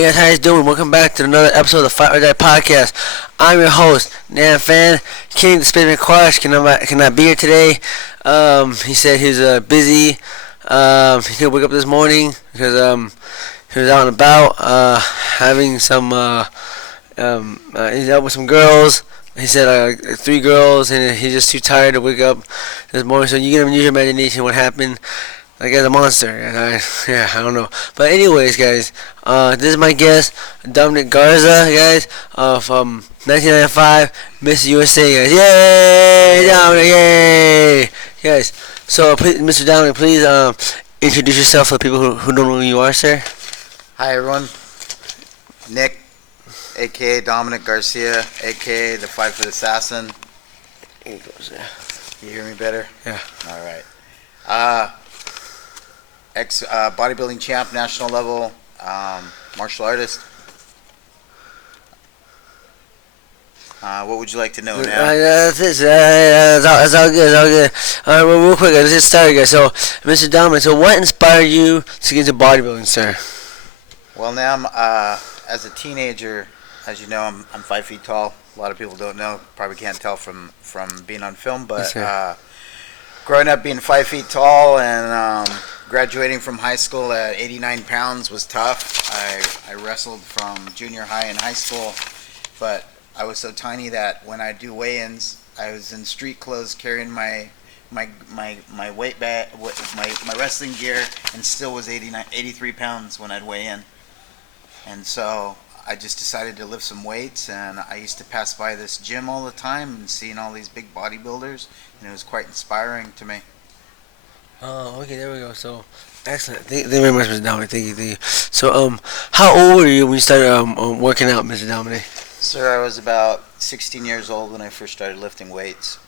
Hey guys, how you doing? Welcome back to another episode of the Fight or Die podcast. I'm your host, Nan Fan. King the Spaceman Quash cannot be here today. He said he was busy. He didn't wake up this morning because he was out and about having some. He's out with some girls. He said 3 girls, and he's just too tired to wake up this morning. So you can use your imagination what happened. Like as a monster, and I don't know. But anyways, guys, this is my guest, Dominic Garza, guys, from 1995, Mr USA, guys. Yay, Dominic, yay, guys. So, please, Mr. Dominic, please introduce yourself for the people who don't know who you are, sir. Hi, everyone. Nick, a.k.a. Dominic Garcia, a.k.a. the 5-Foot Assassin. You hear me better? Yeah. All right. Bodybuilding champ, national level, martial artist. What would you like to know now? That's all good. All right, well, real quick, let's get started, guys. So, Mr. Dominic, so what inspired you to get into bodybuilding, sir? Well, now, as a teenager, as you know, I'm 5 feet tall. A lot of people don't know, probably can't tell from being on film, but growing up being 5 feet tall and graduating from high school at 89 pounds was tough. I wrestled from junior high and high school, but I was so tiny that when I do weigh-ins, I was in street clothes carrying my weight bag, my wrestling gear, and still was 83 pounds when I'd weigh in. And so I just decided to lift some weights, and I used to pass by this gym all the time and seeing all these big bodybuilders, and it was quite inspiring to me. Oh, okay, there we go. So, excellent. Thank you very much, Mr. Dominic. Thank you. So, how old were you when you started working out, Mr. Dominic? Sir, I was about 16 years old when I first started lifting weights.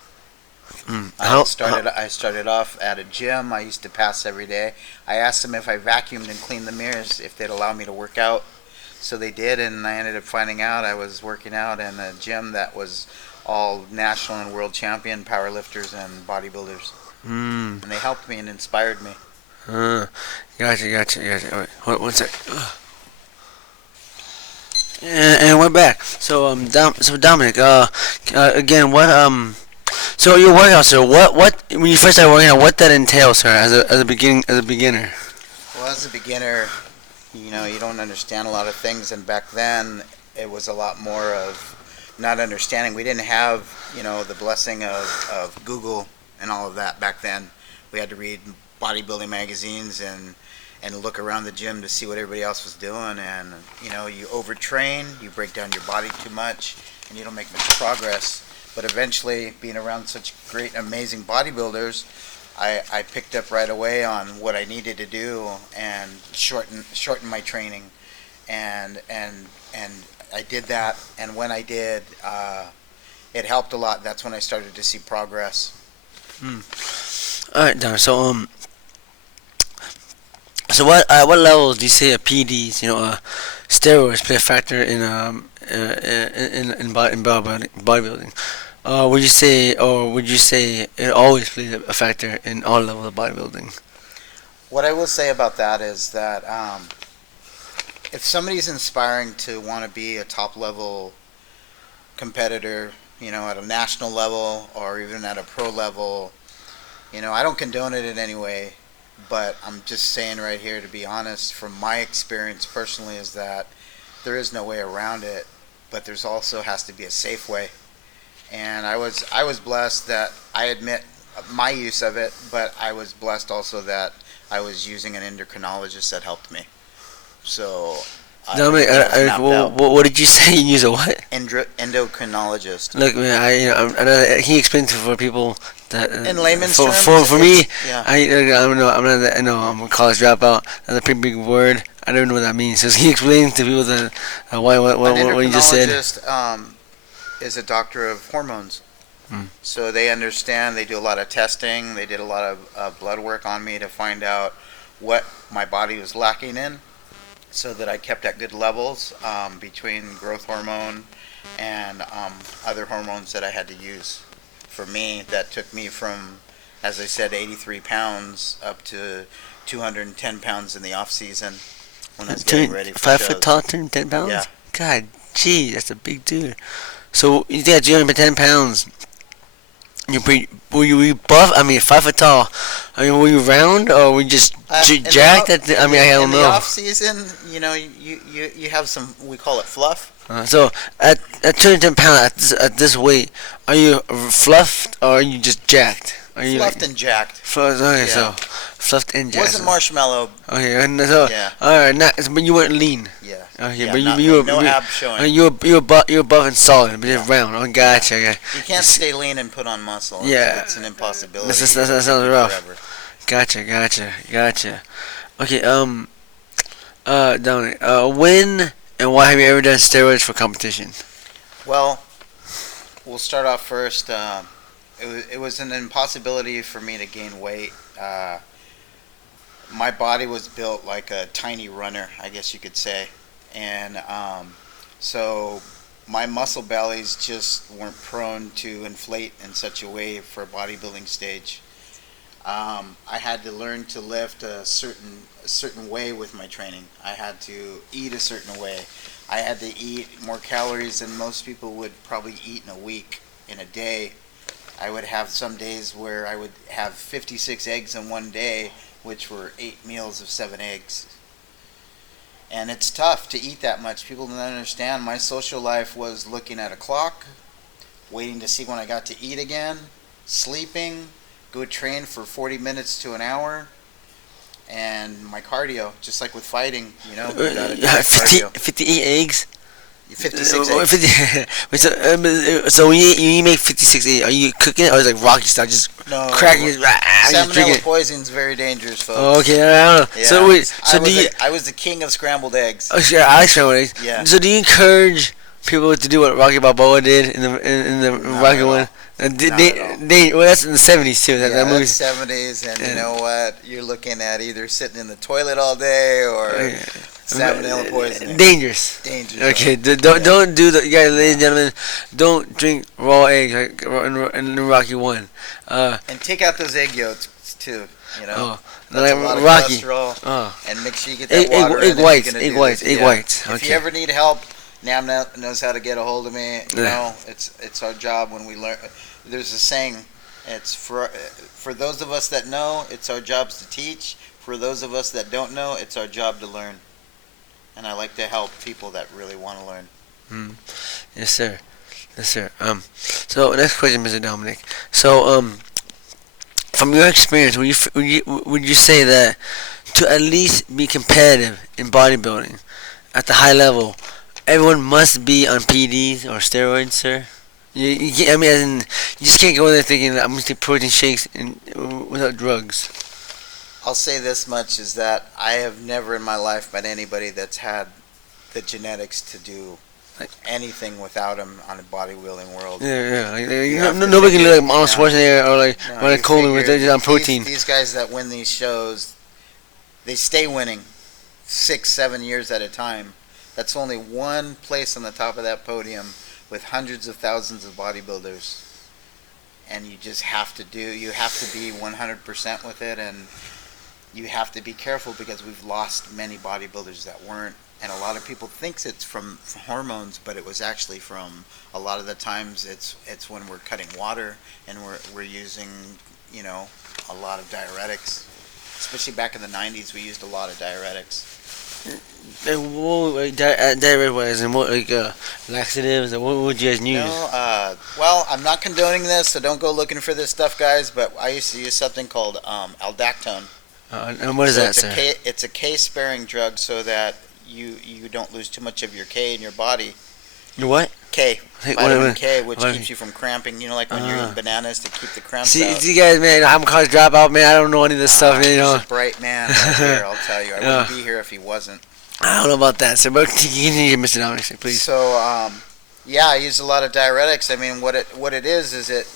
I started off at a gym. I used to pass every day. I asked them if I vacuumed and cleaned the mirrors, if they'd allow me to work out. So they did, and I ended up finding out I was working out in a gym that was all national and world champion powerlifters and bodybuilders. And they helped me and inspired me. Gotcha. All right, hold on one sec. And we're back. So Dominic, again, what so your workout, sir. What when you first started working out, what that entails, sir, as a beginner? Well, as a beginner, you don't understand a lot of things, and back then it was a lot more of not understanding. We didn't have the blessing of Google and all of that back then. We had to read bodybuilding magazines and look around the gym to see what everybody else was doing, and you overtrain, you break down your body too much, and you don't make much progress. But eventually, being around such great, amazing bodybuilders, I picked up right away on what I needed to do and shorten my training, and I did that. And when I did, it helped a lot. That's when I started to see progress. All right, Don. So what levels do you say PEDs, steroids play a factor in bodybuilding? Would you say it always plays a factor in all levels of bodybuilding? What I will say about that is that if somebody's inspiring to want to be a top level competitor, at a national level or even at a pro level, I don't condone it in any way, but I'm just saying right here, to be honest, from my experience personally, is that there is no way around it, but there's also has to be a safe way. And I was blessed that I admit my use of it, but I was blessed also that I was using an endocrinologist that helped me. So Dominic, what did you say? You use a what? Endocrinologist. Look, man, I know he explained for people that in layman's terms. For me, yeah. I don't know. I'm a college dropout. That's a pretty big word. I don't know what that means. So he explained to people that what you just said. An endocrinologist is a doctor of hormones. So they understand. They do a lot of testing. They did a lot of blood work on me to find out what my body was lacking in, so that I kept at good levels between growth hormone and other hormones that I had to use. For me, that took me from, as I said, 83 pounds up to 210 pounds in the off season. when I was getting ready for 5 foot shows. tall, 10 pounds? Yeah. God, gee, that's a big dude. So you think at 210 pounds, were you buff? I mean, 5 foot tall. I mean, were you round or were you just jacked? I mean, I don't know. In the off season, you have some, we call it fluff. So at 210 pounds at this weight, are you fluffed or are you just jacked? Are you Fluffed and jacked. Okay, Yeah. so fluffed and jacked. Wasn't marshmallow. Okay, and so Yeah. all right, but you weren't lean. Yeah. Okay, Yeah, but not- you were no abs showing. you were buff and solid, but just round. Oh, gotcha. Yeah. You can't stay lean and put on muscle. Yeah. It's an impossibility. That sounds rough. Forever. Gotcha. Okay, Dominic, when and why have you ever done steroids for competition? Well, we'll start off first. It was an impossibility for me to gain weight. My body was built like a tiny runner, I guess you could say, and so my muscle bellies just weren't prone to inflate in such a way for a bodybuilding stage. I had to learn to lift a certain way with my training. I had to eat a certain way. I had to eat more calories than most people would probably eat in a week, in a day. I would have some days where I would have 56 eggs in one day, which were 8 meals of 7 eggs. And it's tough to eat that much. People don't understand. My social life was looking at a clock, waiting to see when I got to eat again, sleeping, go train for 40 minutes to an hour, and my cardio, just like with fighting, you gotta do cardio. 58 eggs? 56 eggs. So when you make 56 eggs, are you cooking it or is it like Rocky style, just No. cracking it? Salmonella poison is very dangerous, folks. Oh, okay, I don't know. Yeah. So wait, I was the king of scrambled eggs. Oh, sure, I like scrambled eggs. Yeah. So do you encourage people to do what Rocky Balboa did in the Not Rocky at all. one? Not Well, that's in the 70s too. That movie. That's 70s, and you know what? You're looking at either sitting in the toilet all day or salmonella poisoning. Dangerous. Okay, don't do the guys, ladies and gentlemen. Don't drink raw eggs like in Rocky one. And take out those egg yolks too. Oh, That's like a lot of Rocky. cholesterol. Oh, And make sure you get that water in egg if you're whites, gonna egg do whites, this. egg Yeah. whites. If Okay. you ever need help, Nam knows how to get a hold of me. You Yeah. know, it's our job when we learn. There's a saying. It's for those of us that know, it's our jobs to teach. For those of us that don't know, it's our job to learn. And I like to help people that really want to learn. Yes, sir. So next question, Mr. Dominic. So from your experience, would you say that to at least be competitive in bodybuilding at the high level, everyone must be on PEDs or steroids, sir? You can't, I mean, as in, you just can't go in there thinking that I'm gonna take protein shakes without drugs. I'll say this much is that I have never in my life met anybody that's had the genetics to do anything without them on a bodybuilding world. Yeah. have to Nobody can figure- look like Arnold Schwarzenegger or like No, Ronald you Coleman with figure on protein. These guys that win these shows, they stay winning 6-7 years at a time. That's only one place on the top of that podium with hundreds of thousands of bodybuilders. And you just have to you have to be 100% with it, and you have to be careful because we've lost many bodybuilders that weren't. And a lot of people thinks it's from hormones, but it was actually from a lot of the times it's when we're cutting water and we're using, a lot of diuretics. Especially back in the 90s, we used a lot of diuretics. Diuretic wise and what laxatives? What would you guys use? Well, I'm not condoning this, so don't go looking for this stuff, guys. But I used to use something called aldactone. And what is that, sir? It's a K-sparing drug, so that you don't lose too much of your K in your body. Your what? K, Hey, vitamin K, which what- keeps you from cramping. Like when you're eating bananas to keep the cramps See, out. see, guys, man, I'm a college dropout, man. I don't know any of this stuff, He's you know. a bright man right here, I'll tell you. I wouldn't be here if he wasn't. I don't know about that, sir. But continue, Mr. Dominic, please. So, yeah, I use a lot of diuretics. I mean, what it is it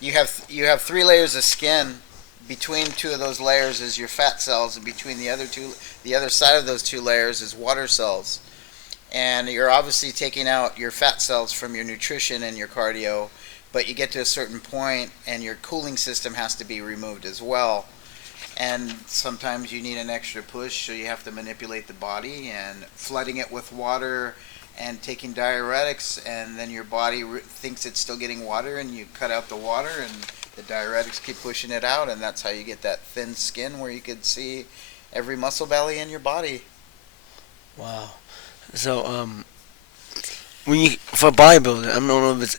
you have 3 layers of skin. Between 2 of those layers is your fat cells, and between the other side of those 2 layers is water cells. And you're obviously taking out your fat cells from your nutrition and your cardio, but you get to a certain point and your cooling system has to be removed as well. and sometimes you need an extra push, so you have to manipulate the body and flooding it with water and taking diuretics, and then your body thinks it's still getting water, and you cut out the water, and the diuretics keep pushing it out, and that's how you get that thin skin where you could see every muscle belly in your body. Wow. So when you for bodybuilding, I don't know if it's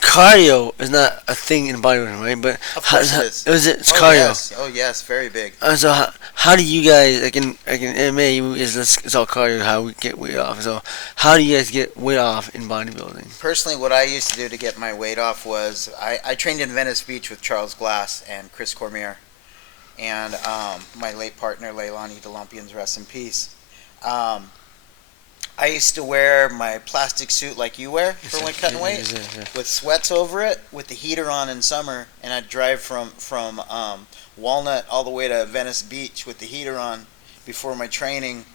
cardio is not a thing in bodybuilding, right? But Of course it is. It's Oh cardio. yes, oh yes, very big. So how do you guys like in MMA it's all cardio how we get weight off. So how do you guys get weight off in bodybuilding? Personally, what I used to do to get my weight off was I trained in Venice Beach with Charles Glass and Chris Cormier, and my late partner Leilani Delumpians, rest in peace. I used to wear my plastic suit like you wear for when cutting weight, with sweats over it, with the heater on in summer, and I'd drive from Walnut all the way to Venice Beach with the heater on before my training.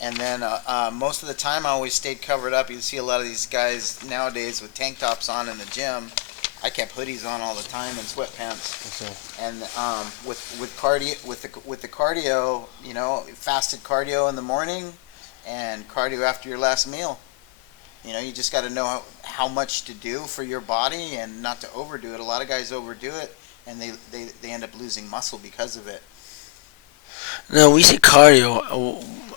And then most of the time I always stayed covered up. You see a lot of these guys nowadays with tank tops on in the gym. I kept hoodies on all the time and sweatpants. Okay. And with cardio, with the cardio, fasted cardio in the morning and cardio after your last meal. You just got to know how much to do for your body and not to overdo it. A lot of guys overdo it, and they end up losing muscle because of it. Now, we say cardio.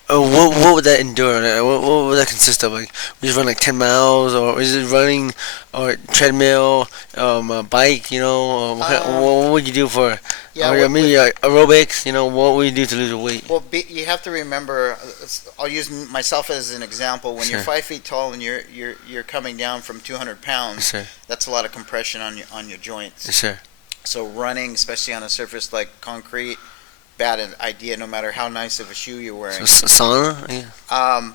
What would that endure? What would that consist of? Like, we just run like 10 miles, or is it running, or treadmill, a bike? What would you do for? Or maybe aerobics. What would you do to lose weight? Well, you have to remember. I'll use myself as an example. When you're 5 feet tall and you're coming down from 200 pounds, that's a lot of compression on your joints. Yes, sir. So running, especially on a surface like concrete, bad idea no matter how nice of a shoe you're wearing. So, sauna? Yeah.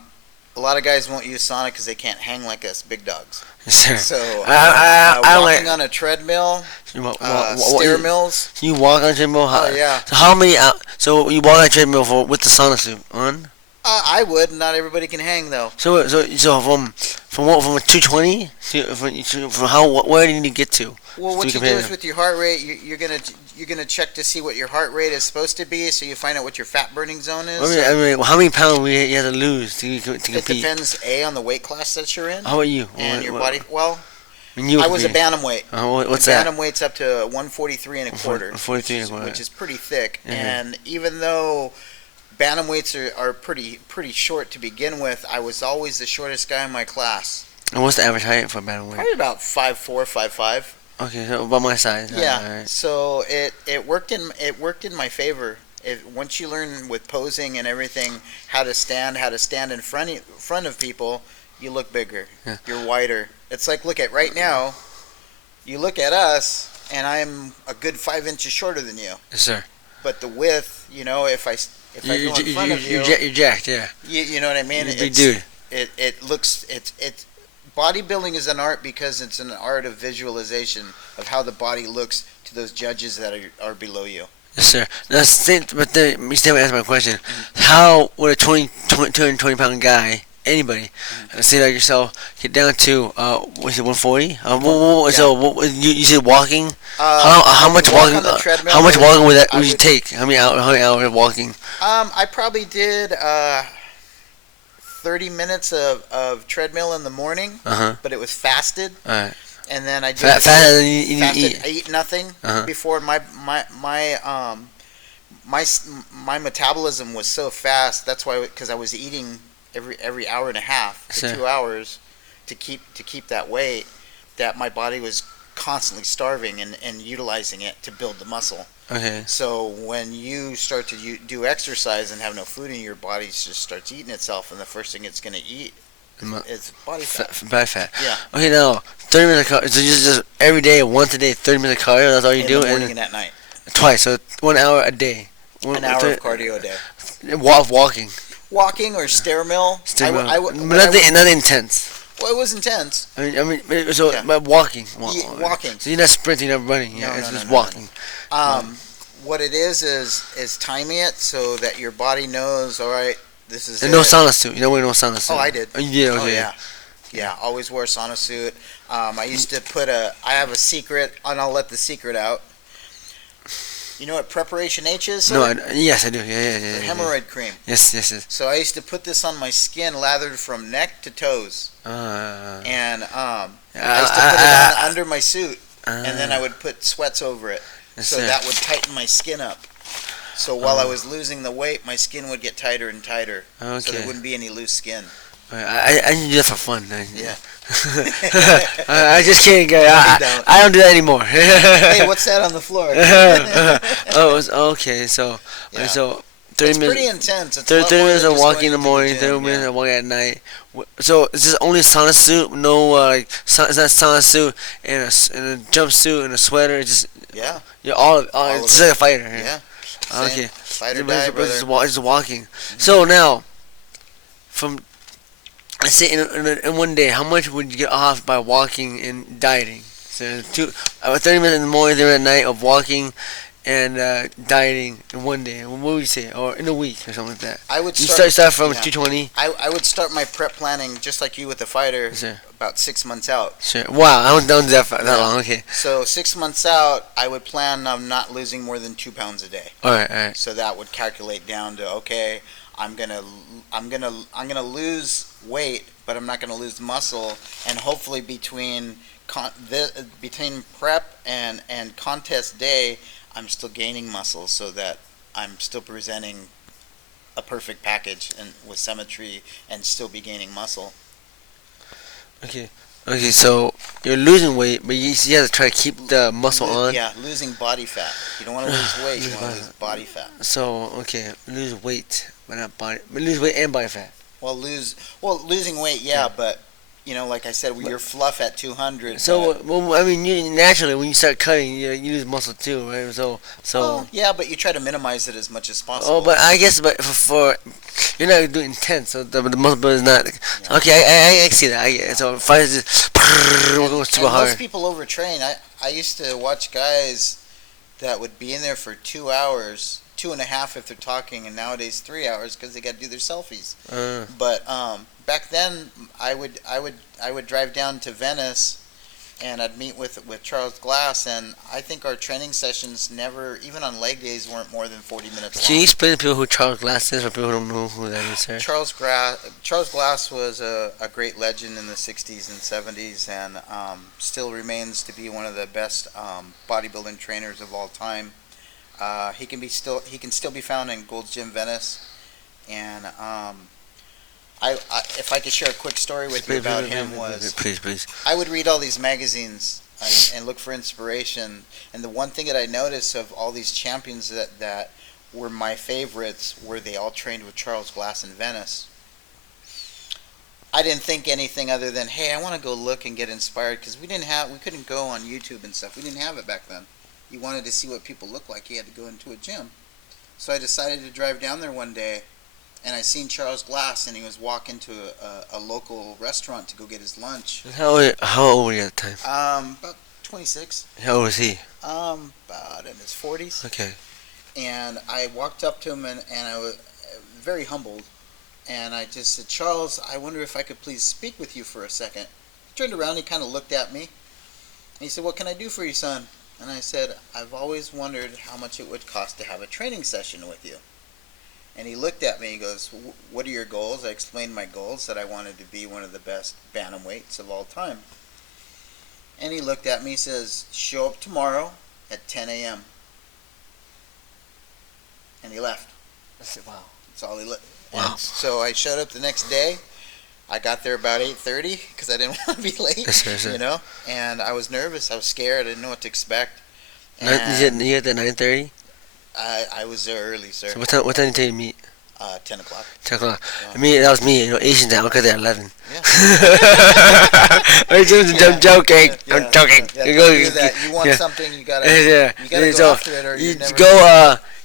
A lot of guys won't use sauna because they can't hang like us big dogs. Yes, sir. So walking on a treadmill, stair mills. You walk on a treadmill? Yeah. So how many? So you walk on a treadmill with the sauna suit on? I would. Not everybody can hang though. So from 220 where do you need to get to? Well, what you do is with your heart rate, you're gonna check to see what your heart rate is supposed to be, so you find out what your fat burning zone is. I mean, how many pounds you have to lose to compete? It depends on the weight class that you're in. How about you? And your body. Well, I was a bantamweight. What's that? Bantamweight's up to 143 and a quarter. 143 and a quarter, which is pretty thick. Mm-hmm. And even though bantamweights are pretty short to begin with, I was always the shortest guy in my class. And what's the average height for a bantamweight? Probably about 5'4", 5'5". Okay, so about my size. Yeah. Right. So it worked in my favor. Once you learn with posing and everything how to stand in front of people, you look bigger. Yeah. You're wider. It's like, look at right now. You look at us, and I'm a good 5 inches shorter than you. Yes, sir. But the width, if I go in front of you, you're jacked, yeah. You know what I mean? You're a big dude. It looks bodybuilding is an art because it's an art of visualization of how the body looks to those judges that are below you. Yes, sir. But then you still haven't answered my question. How would a 220 pound guy, anybody, say like yourself, get down to was it 140? So you said walking? How much walking? How much walking would you take? How many hours walking? I probably did 30 minutes of treadmill in the morning, but it was fasted. All right. And then I did fasted. I eat nothing before my metabolism was so fast. That's why, because I was eating every hour and a half to 2 hours to keep that weight, that my body was constantly starving and utilizing it to build the muscle. Okay. So when you start to do exercise and have no food in your body, just starts eating itself, and the first thing it's going to eat is body fat. Body fat. Yeah. Okay, now 30 minutes of cardio. So just every day, once a day, 30 minutes of cardio. That's all you do. In the morning and at night. Twice, so 1 hour a day. An hour of cardio a day. Walking. Walking or stair mill. But nothing intense. Well, it was intense. But walking. Walking. So you're not sprinting, you're not running. Yeah, it's just walking. What it is timing it so that your body knows, all right, this is and no sauna suit. You don't wear no sauna suit. Oh, I did. Oh, you did? Okay. Oh, yeah. Yeah, always wore a sauna suit. I used to I have a secret, and I'll let the secret out. You know what Preparation H is? No, Sir? yes, I do. Yeah. The hemorrhoid cream. Yes. So I used to put this on my skin, lathered from neck to toes, and I used to put it on under my suit, and then I would put sweats over it, so that would tighten my skin up. So while I was losing the weight, my skin would get tighter and tighter, so there wouldn't be any loose skin. I do that for fun. Yeah. I just kidding, guy. I don't do that anymore. Hey, what's that on the floor? Okay. So 30 it's minutes. Pretty intense. It's 30 minutes of walking in the morning, gym, 30 minutes of walking at night. So is this only sauna suit? No, it's not sauna suit and a jumpsuit and a sweater. It's just all of it's just like a fighter. Yeah. Okay. Fighter die, brother. Just walking. So now, from let's say in one day, how much would you get off by walking and dieting? So 30 minutes in the morning, 30 minutes at night of walking and dieting in one day. What would you say? Or in a week or something like that? I would start from 220. I would start my prep planning just like you with the fighter about 6 months out. Sure. Wow, I don't do that long. Okay. So 6 months out, I would plan on not losing more than 2 pounds a day. All right. So that would calculate down to I'm gonna lose weight, but I'm not gonna lose muscle, and hopefully between prep and contest day, I'm still gaining muscle, so that I'm still presenting a perfect package and with symmetry and still be gaining muscle. Okay, so you're losing weight, but you have to try to keep the muscle on. Yeah, losing body fat. You don't want to lose weight, you want to lose body fat. So, lose weight, but not body. But lose weight and body fat. Losing weight, but like I said, you're fluff at 200. So, you naturally when you start cutting, you lose muscle too, right? So. But you try to minimize it as much as possible. Oh, but I guess, for you're not doing intense, so the muscle is not. Yeah. Okay, I see that. So fighters just go super hard. Most people overtrain. I used to watch guys that would be in there for 2 hours, 2.5 if they're talking, and nowadays 3 hours because they got to do their selfies. But back then, I would drive down to Venice, and I'd meet with Charles Glass, and I think our training sessions never, even on leg days, weren't more than 40 minutes long. Can you explain to people who Charles Glass is, for people who don't know who that is, sir? Charles Glass was a great legend in the 60s and 70s, and still remains to be one of the best bodybuilding trainers of all time. He can still be found in Gold's Gym Venice, and if I could share a quick story with you about him was, please. I would read all these magazines and look for inspiration, and the one thing that I noticed of all these champions that were my favorites were they all trained with Charles Glass in Venice. I didn't think anything other than, hey, I want to go look and get inspired, because we couldn't go on YouTube and stuff. We didn't have it back then. You wanted to see what people looked like, you had to go into a gym. So I decided to drive down there one day, and I seen Charles Glass, and he was walking to a local restaurant to go get his lunch. How old were you at the time? About 26. How old was he? About in his 40s. Okay. And I walked up to him, and I was very humbled, and I just said, Charles, I wonder if I could please speak with you for a second. He turned around, he kind of looked at me, and he said, what can I do for you, son? And I said, I've always wondered how much it would cost to have a training session with you. And he looked at me, he goes, what are your goals? I explained my goals, that I wanted to be one of the best bantamweights of all time. And he looked at me, he says, show up tomorrow at 10 a.m. And he left. I said, wow. That's all he left. Wow. So I showed up the next day. I got there about 8:30 because I didn't want to be late, yes. And I was nervous. I was scared. I didn't know what to expect. You had at 9:30? I was there early, sir. So what time did you meet? 10 o'clock. 10 o'clock. Yeah. That was me. Asian time. I got there at 11. Yeah. I'm joking. Yeah. I'm joking. Yeah, don't do that. You want something, you gotta go after it, or you never.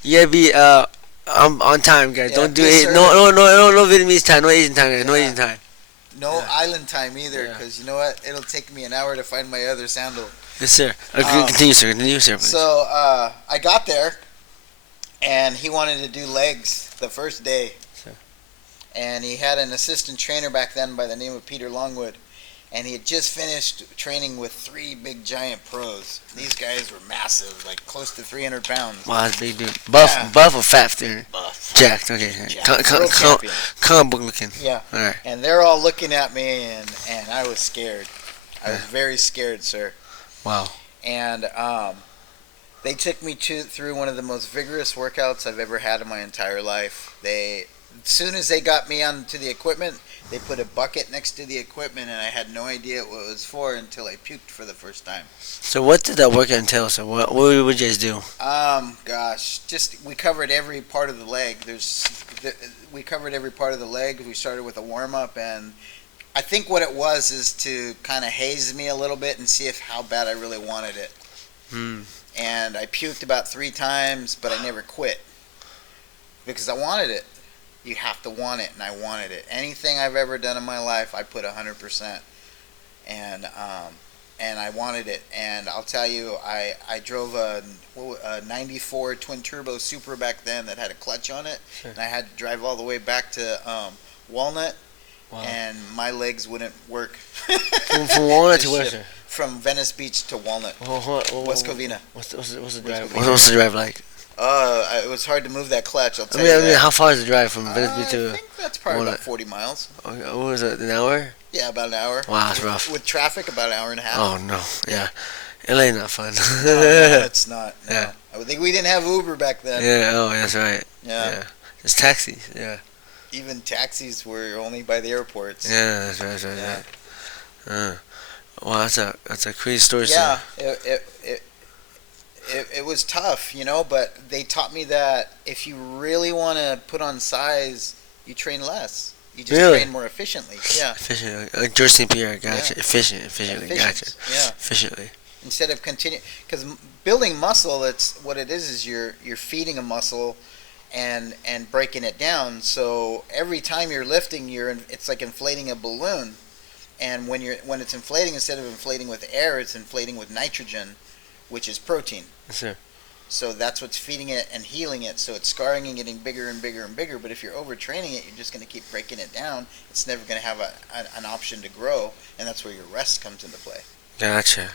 You gotta be on time, guys. Don't do it. No Vietnamese time. No Asian time, guys. No Asian time. No island time either, because you know what? It'll take me an hour to find my other sandal. Yes, sir. Continue, sir. Continue, sir. Please. So I got there, and he wanted to do legs the first day. Sure. And he had an assistant trainer back then by the name of Peter Longwood. and he had just finished training with 3 big giant pros. These guys were massive, like close to 300 pounds. Wow, that's a big dude. Buff or fat dude? Buff. Jacked. Okay. World champion. Comic book looking. Yeah. All right. And they're all looking at me, and I was scared. I was very scared, sir. Wow. And they took me through one of the most vigorous workouts I've ever had in my entire life. As soon as they got me onto the equipment, they put a bucket next to the equipment, and I had no idea what it was for until I puked for the first time. So what did that workout entail? So what would you guys do? Gosh, we covered every part of the leg. We covered every part of the leg. We started with a warm-up, and I think what it was is to kind of haze me a little bit and see how bad I really wanted it. And I puked about 3 times, but I never quit because I wanted it. You have to want it, and I wanted it. Anything I've ever done in my life, I put 100%, and I wanted it. And I'll tell you, I drove a 94 twin turbo Supra back then that had a clutch on it, and I had to drive all the way back to Walnut. Wow. And my legs wouldn't work. From Walnut to where, sir? From Venice Beach to Walnut. West Covina. What's the drive? What's the drive like? It was hard to move that clutch. I'll tell you. I mean, how far is the drive from Venice Beach to? I think that's probably about 40 miles. What was it? An hour? Yeah, about an hour. Wow, that's rough. With traffic, about an hour and a half. Oh no, yeah. LA not fun. No, it's not. No. Yeah. I think we didn't have Uber back then. Yeah. Oh, that's right. Yeah. It's taxis. Yeah. Even taxis were only by the airports. Yeah, that's right. Yeah. Wow, that's a crazy story. Yeah, it was tough, but they taught me that if you really want to put on size, you train less. You just train more efficiently. Yeah. Efficient, like George St. Pierre, gotcha. Yeah. Efficiently, gotcha. Yeah. Efficiently. Instead of because building muscle, that's what it is you're feeding a muscle and breaking it down. So every time you're lifting, it's like inflating a balloon. And when it's inflating, instead of inflating with air, it's inflating with nitrogen, which is protein. Yes, sir. So that's what's feeding it and healing it. So it's scarring and getting bigger and bigger and bigger. But if you're overtraining it, you're just going to keep breaking it down. It's never going to have an option to grow, and that's where your rest comes into play. Gotcha.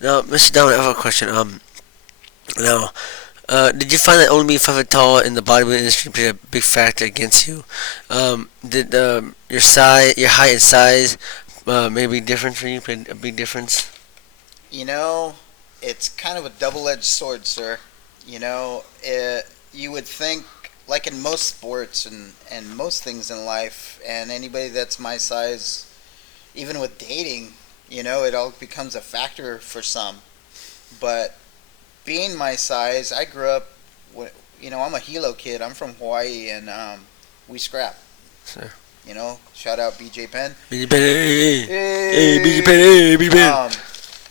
Now, Mr. Dominic, I have a question. Did you find that only being 5 foot tall in the bodybuilding industry played a big factor against you? Did your height and size, maybe different for you? Played a big difference? It's kind of a double-edged sword, sir. You would think, like in most sports and most things in life, and anybody that's my size, even with dating, it all becomes a factor for some. But being my size, I grew up, I'm a Hilo kid. I'm from Hawaii, and we scrap. Sure. Shout out BJ Penn. BJ Penn, hey, BJ Penn, hey, BJ Penn.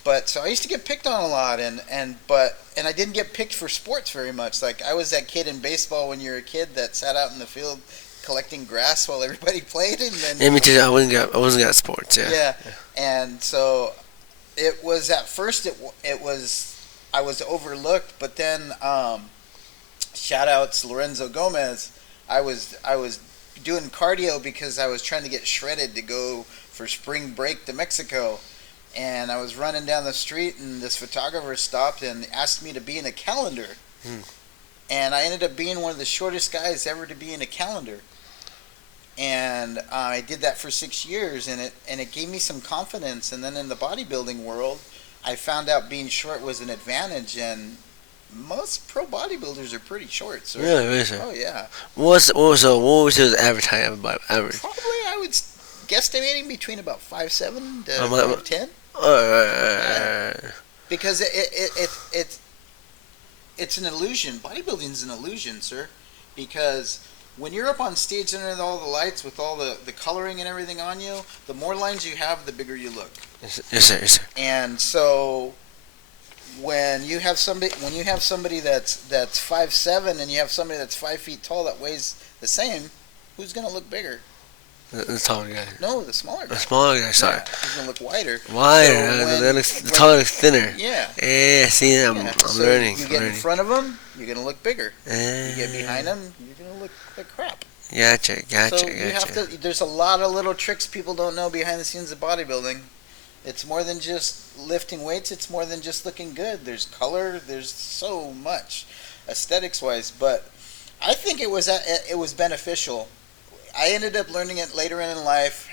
But so I used to get picked on a lot, and I didn't get picked for sports very much. Like I was that kid in baseball when you're a kid that sat out in the field collecting grass while everybody played, and then. Yeah, me too. I wasn't good at sports. Yeah. Yeah, and so it was at first. I was overlooked, but then shout outs Lorenzo Gomez. I was doing cardio because I was trying to get shredded to go for spring break to Mexico. And I was running down the street, and this photographer stopped and asked me to be in a calendar. And I ended up being one of the shortest guys ever to be in a calendar. And I did that for 6 years, and it gave me some confidence. And then in the bodybuilding world, I found out being short was an advantage, and most pro bodybuilders are pretty short. So really, sir? Oh yeah. What was his average height? Average? Probably I would guesstimating between about 5'7" to 5'10". Because it's an illusion. Bodybuilding's an illusion, sir. Because when you're up on stage under all the lights with all the coloring and everything on you, the more lines you have, the bigger you look. Yes, sir. And so when you have somebody that's 5'7" and you have somebody that's 5 feet tall that weighs the same, who's gonna look bigger? The taller guy. No, the smaller guy. The smaller guy, sorry. Yeah, he's going to look wider. The taller looks thinner. Yeah. Yeah, see, I'm learning. You get in front of him, you're going to look bigger. You get behind him, you're going to look like crap. So you have to. There's a lot of little tricks people don't know behind the scenes of bodybuilding. It's more than just lifting weights. It's more than just looking good. There's color. There's so much, aesthetics wise. But I think it was beneficial. I ended up learning it later in life.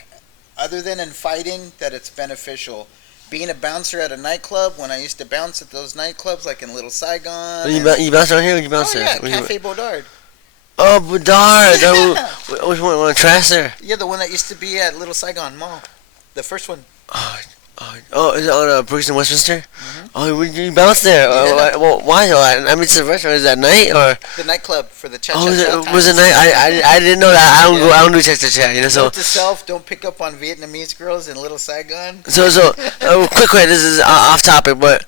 Other than in fighting, that it's beneficial. Being a bouncer at a nightclub, when I used to bounce at those nightclubs, like in Little Saigon. You bounce around here? Or you bounce there? Oh yeah, Cafe Bodard. Oh, Bodard. Which one? One trash there? Yeah, the one that used to be at Little Saigon Mall. The first one. Is it on Brooks and Westminster? Mm-hmm. Oh, you bounced there. Yeah. Why? I mean, it's a restaurant. Is that night or? The nightclub for the cha-cha. Was it night? I didn't know that. I don't do cha-cha. You know, so. Note to self: don't pick up on Vietnamese girls in Little Saigon. So, quick. This is off topic, but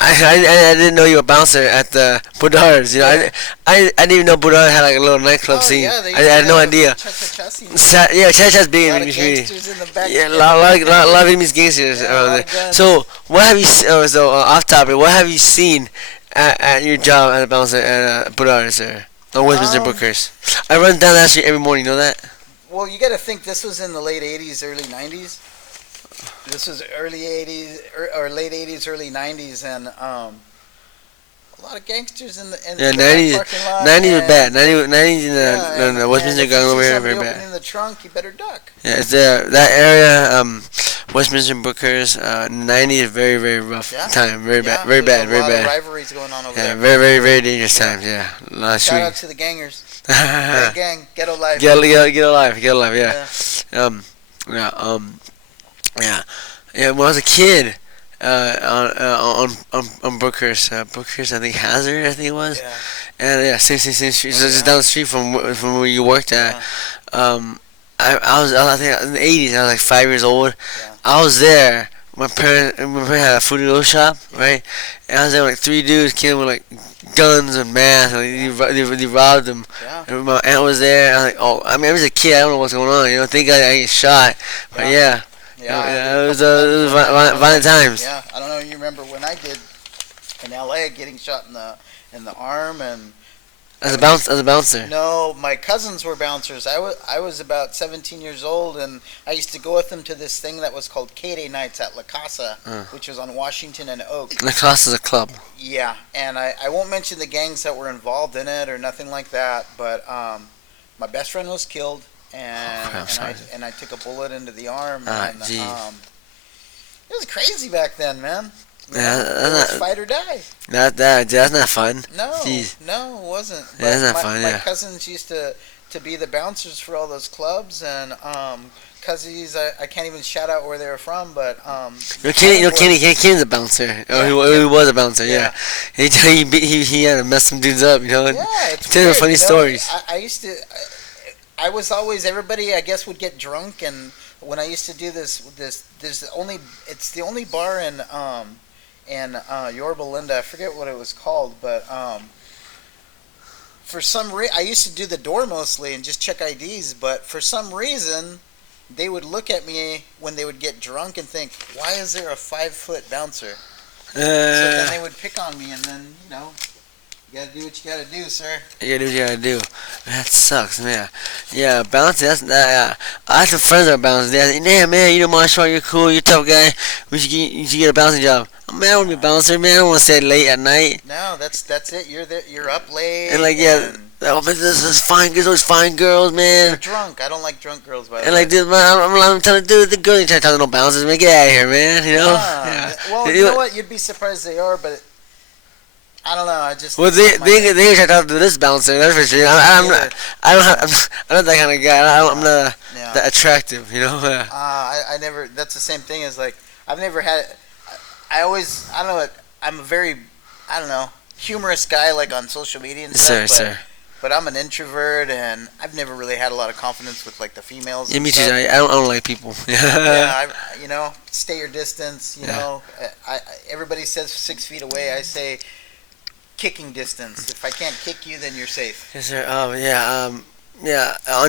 I didn't know you were a bouncer at the Bodards. You know, I didn't even know Bodard had like a little nightclub scene. Yeah, I had no idea. Cha-cha scene. Yeah, cha-cha's big in the community. Yeah, a lot of Vietnamese gangsters around there. So, what have you? Off topic. What have you seen at your job as a bouncer at Bodards or Westminster Bookers? I run down that street every morning. You know that? Well, you got to think this was in the late '80s, early '90s. This was early '80s or late '80s, early '90s, and a lot of gangsters in the parking lot. '90s was bad. '90s in the Westminster gang over here very bad. Opening the trunk, you better duck. Yeah, it's that area, Westminster Bookers. '90s is very very rough time. Very bad. Very bad. Very bad. A lot bad. of rivalries going on over there. Very very very dangerous times. Yeah, a lot of Shout out to the gangers. Great gang, ghetto life. Get alive. Yeah. Yeah. When I was a kid, on Brookers, I think Hazard, I think it was. Yeah. And same street, just down the street from where you worked at. I think in the '80s, I was like 5 years old. Yeah. I was there. My parents had a food and noodle shop, right? And I was there with like 3 dudes came with like guns and masks. Like, they robbed them. Yeah. And my aunt was there. I was like, I mean, I was a kid. I don't know what's going on. You know, thank God I get shot. But yeah. It was violent times. Yeah, I don't know. You remember when I did in LA, getting shot in the arm and. As a bouncer. No, my cousins were bouncers. I was about 17 years old, and I used to go with them to this thing that was called K-Day nights at La Casa, which was on Washington and Oak. La Casa's a club. Yeah, and I won't mention the gangs that were involved in it or nothing like that, but my best friend was killed, and I took a bullet into the arm, and it was crazy back then, man. Yeah, it was fight or die. That's not fun. No, Jeez. No, it wasn't. That's not fun. My cousins used to be the bouncers for all those clubs, and cousins, I can't even shout out where they were from, but Kenny's a bouncer. Oh, he was a bouncer. Yeah. He had to mess some dudes up, you know. Yeah, it's tell funny stories. I used to. I was always, everybody I guess would get drunk, and when I used to do this it's the only bar in Yorba Linda. I forget what it was called, but for some reason I used to do the door mostly and just check IDs. But for some reason, they would look at me when they would get drunk and think, "Why is there a 5-foot bouncer?" So then they would pick on me, and then you gotta do what you gotta do, sir. You gotta do what you gotta do. That sucks, man. Yeah, bouncing. I have some friends that are bouncing. They're like, "Yeah, man, you know martial art, you're cool, you're a tough guy. You should get a bouncing job." Man, I want to be a bouncer, man. I don't want to stay late at night. No, that's it. You're up late. And this is fine. There's always fine girls, man. You're drunk. I don't like drunk girls, by the way. And like this, man, I'm telling the girl, you trying to talk to no bouncers, man. Get out of here, man. You know. Yeah. Well, you know what? You'd be surprised they are, but. I don't know. I just. Well, they try to talk to this bouncer. That's for sure. I'm not that kind of guy. I'm not that attractive. You know. I never. That's the same thing as like I've never had. I always. I don't know. I'm a very. I don't know. Humorous guy like on social media and stuff. Sir. But I'm an introvert, and I've never really had a lot of confidence with like the females. Yeah, me too. I don't like people. Yeah. Stay your distance. You know. Everybody says 6 feet away. I say. Kicking distance. If I can't kick you, then you're safe. Yes, sir. On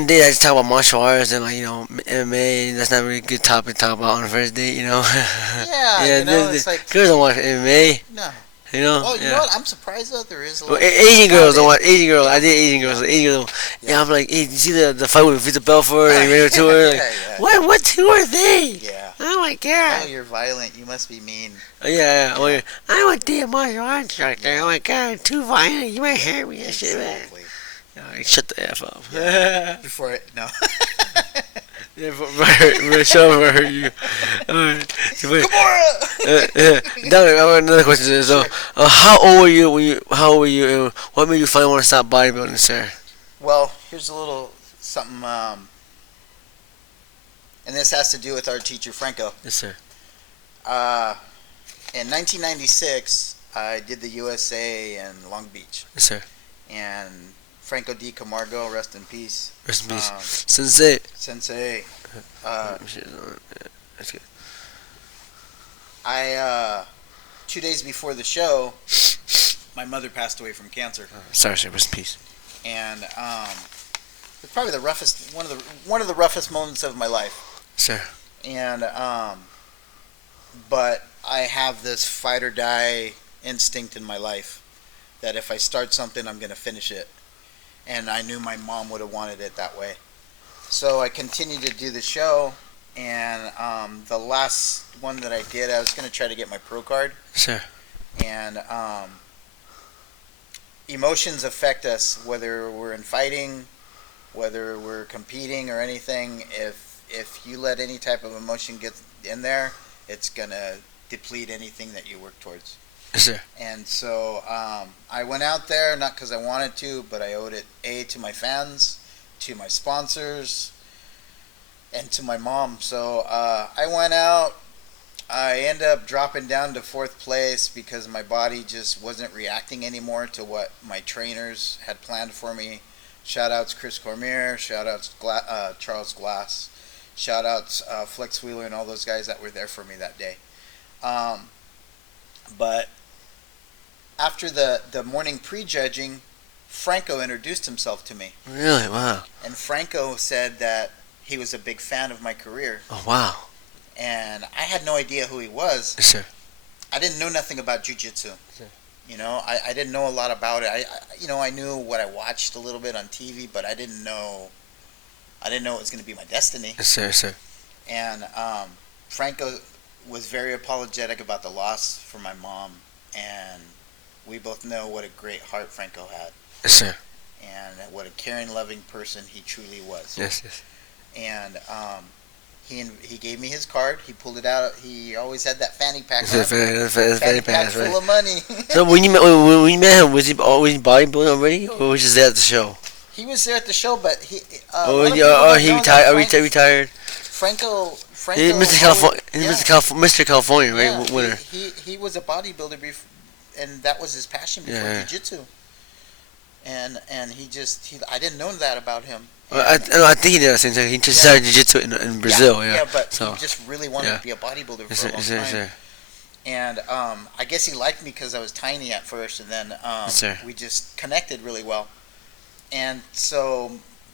date, I just talk about martial arts and MMA. That's not really a good topic to talk about on a first date, Yeah, it's like girls don't watch MMA. No. You know? Well, you know what? I'm surprised though. There is a lot. Asian girls don't watch nowadays. Asian girls. Yeah. I did Asian girls. Yeah. Asian girls. Yeah. Yeah, I'm like, hey, you see the fight with Vita Belfort and Radio Tour? Like, Yeah. what two are they? Yeah. Oh my god. Oh, you're violent. You must be mean. Yeah. I'm a damn martial arts instructor. Oh my god, too violent. You might hurt me. That shit, man. Exactly. Like, shut the F up. Before it, no. Yeah, show me where I hurt you. Alright. Gamora! Dominic, I have another question. So, how old were you? And what made you finally want to stop bodybuilding, sir? Well, here's a little something, and this has to do with our teacher Franco. Yes, sir. In 1996, I did the USA in Long Beach, Yes, sir. and Franco D. Camargo, rest in peace. Rest in peace. Sensei. Sensei. That's good. I 2 days before the show, my mother passed away from cancer, Sorry, sir. Rest in peace. and it's probably the roughest one of the roughest moments of my life. Sir. And but I have this fight or die instinct in my life that if I start something, I'm gonna finish it, and I knew my mom would have wanted it that way. So I continued to do the show, and the last one that I did, I was going to try to get my pro card. Sure. And emotions affect us, whether we're in fighting, whether we're competing or anything. If you let any type of emotion get in there, it's going to deplete anything that you work towards. Sure. And so I went out there, not because I wanted to, but I owed it, to my fans, to my sponsors, and to my mom. So I went out. I ended up dropping down to 4th place because my body just wasn't reacting anymore to what my trainers had planned for me. Shout outs Chris Cormier, shout outs Charles Glass, shout outs Flex Wheeler and all those guys that were there for me that day. But after the morning prejudging, Franco introduced himself to me. Really? Wow. And Franco said that he was a big fan of my career. Oh, wow. And I had no idea who he was. Sure. I didn't know nothing about jiu-jitsu. Sure. You know, I didn't know a lot about it. I knew what I watched a little bit on TV, but I didn't know it was going to be my destiny. Sure. And Franco was very apologetic about the loss for my mom, and we both know what a great heart Franco had. Sure. And what a caring, loving person he truly was. Yes. And he gave me his card. He pulled it out. He always had that fanny pack. Fanny pack full of money. So when you met him, was he bodybuilding already, or was he just there at the show? He was there at the show, but he. He retired. Franco. He's Mr. California. Mr. California, right? Yeah, Winner. He was a bodybuilder and that was his passion before jiu-jitsu. And I didn't know that about him. I think he did at the same time. He just started jiu-jitsu in Brazil. Yeah, but he just really wanted to be a bodybuilder for a long time. Sure. And I guess he liked me because I was tiny at first, and then we just connected really well. And so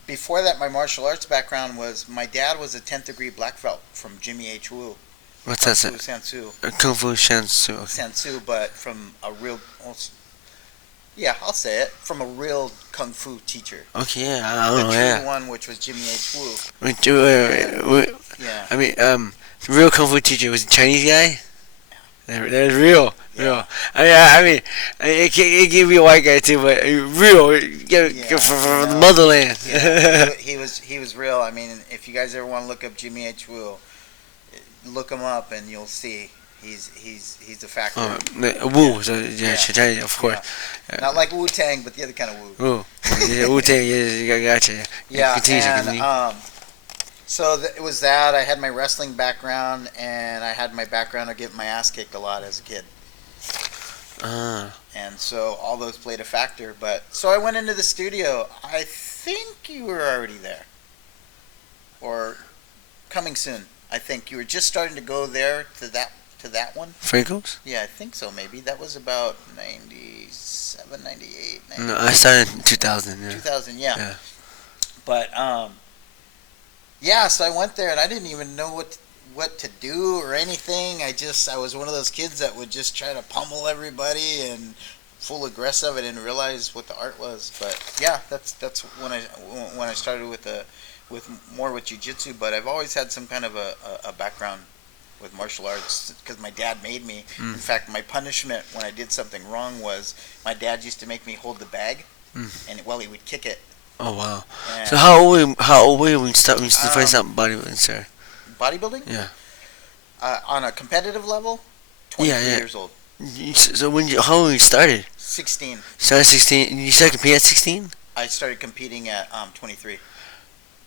before that, my martial arts background was my dad was a 10th degree black belt from Jimmy H. Wu. What's that? Kung Fu Shansu. Sansu, but from a real, I'll say it, from a real kung fu teacher. Okay, I don't know. The true one, which was Jimmy H. Wu. Wait. Yeah. I mean, the real kung fu teacher was a Chinese guy. That was real. Yeah. I mean, it can be a white guy too, but real, from the motherland. Yeah. he was real. I mean, if you guys ever want to look up Jimmy H. Wu, look him up and you'll see he's a factor. Wu, so Chinese, of course. Yeah. Not like Wu Tang, but the other kind of Wu. Wu, Wu Tang, gotcha. Yeah, continue. So it was that. I had my wrestling background, and I had my background of getting my ass kicked a lot as a kid. And so all those played a factor. But so I went into the studio. I think you were already there, or coming soon. I think you were just starting to go there to that one. Franco's? Yeah, I think so. Maybe that was about 97, 98. 99. No, I started in 2000. Yeah. 2000, yeah. But so I went there and I didn't even know what to do or anything. I was one of those kids that would just try to pummel everybody and full aggressive. I didn't realize what the art was. But yeah, that's when I started with more with jiu-jitsu. But I've always had some kind of a background with martial arts because my dad made me. In fact, my punishment when I did something wrong was my dad used to make me hold the bag, and he would kick it. Oh wow! And So how old were you when you started find something bodybuilding, sir? bodybuilding? Yeah. On a competitive level, Yeah, 23 yeah. years old. So how old you started? 16. Started 16. You started competing at 16? I started competing at 23.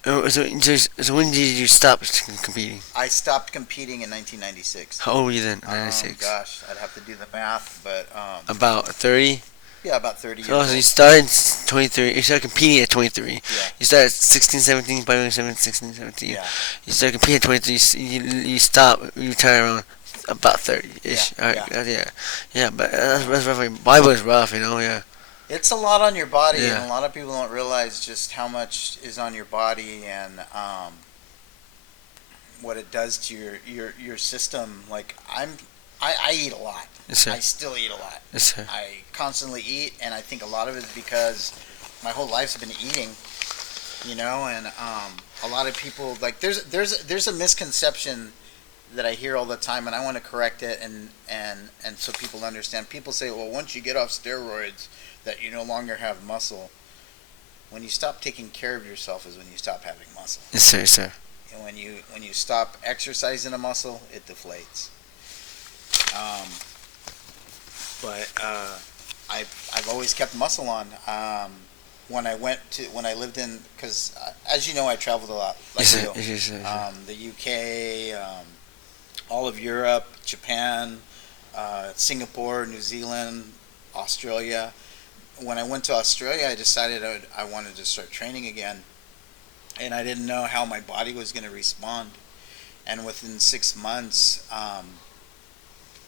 So when did you stop competing? I stopped competing in 1996. How old were you then? 96. Gosh, I'd have to do the math, but About 30. yeah, about 30 years So old. you started 23. You started competing at 23. Yeah. You started 16, 17, by 16, 17. Yeah. You started competing at 23. You stop. You retire around about 30-ish. Yeah, Alright, yeah. But that's rough. Bible is rough, you know. Yeah. It's a lot on your body, Yeah. and a lot of people don't realize just how much is on your body and what it does to your system. Like I eat a lot. Yes, sir. I still eat a lot. Yes, sir. I constantly eat, and I think a lot of it is because my whole life's been eating, and a lot of people like there's a misconception that I hear all the time, and I want to correct it and so people understand. People say, well, once you get off steroids, that you no longer have muscle. When you stop taking care of yourself is when you stop having muscle. Yes, sir. Yes, sir. And when you stop exercising a muscle, it deflates. But I've always kept muscle on. When I lived in, because as you know, I traveled a lot. Like Yes, sir. you. Yes, sir. The UK, all of Europe, Japan, Singapore, New Zealand, Australia. When I went to Australia, I decided I wanted to start training again, and I didn't know how my body was going to respond. And within 6 months, I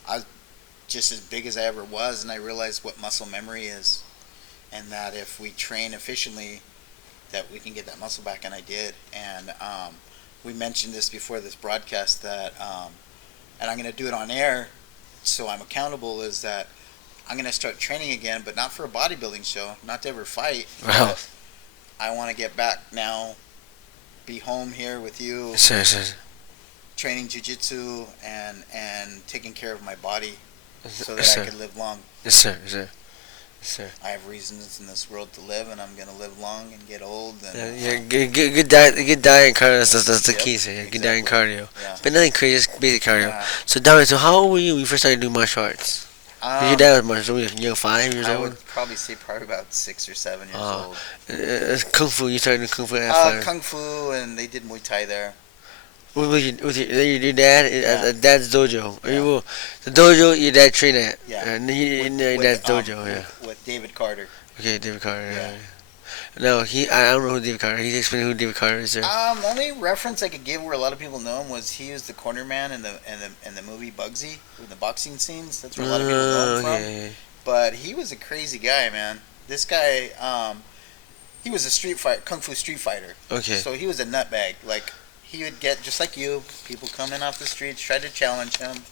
was just as big as I ever was, and I realized what muscle memory is, and that if we train efficiently, that we can get that muscle back, and I did. And we mentioned this before this broadcast that, and I'm going to do it on air, so I'm accountable, is that I'm going to start training again, but not for a bodybuilding show, not to ever fight. Wow. I want to get back now, be home here with you, Yes, sir. Yes, sir. training jiu-jitsu and taking care of my body so that Yes, I sir. could live long. Yes, sir. Yes, sir. Yes, sir. I have reasons in this world to live, and I'm going to live long and get old. And, Yeah, good diet and cardio. That's the Yep, key. So yeah, good diet and exactly. cardio. Yeah. But nothing crazy, just basic cardio. Yeah. So Dominic, so how old were you when you first started doing martial arts? Your dad was martial arts. You were 5 years I old. would probably say probably about 6 or 7 years Oh. old. Kung Fu. You started doing Kung Fu at 5. Kung Fu, and they did Muay Thai there. With your dad Yeah. at dad's dojo. Yeah. The dojo your dad trained at. Yeah. And your dad's dojo. Yeah. With David Carter. Okay, David Carter. Yeah. Yeah. No, I don't know who David Carter. He's explaining who David Carter is. There. The only reference I could give where a lot of people know him was he was the corner man in the movie Bugsy, with the boxing scenes. That's where a lot of people know him from. Okay. But he was a crazy guy, man. This guy, he was a kung fu street fighter. Okay. So he was a nutbag. Like, he would get, just like you, people come in off the streets, try to challenge him.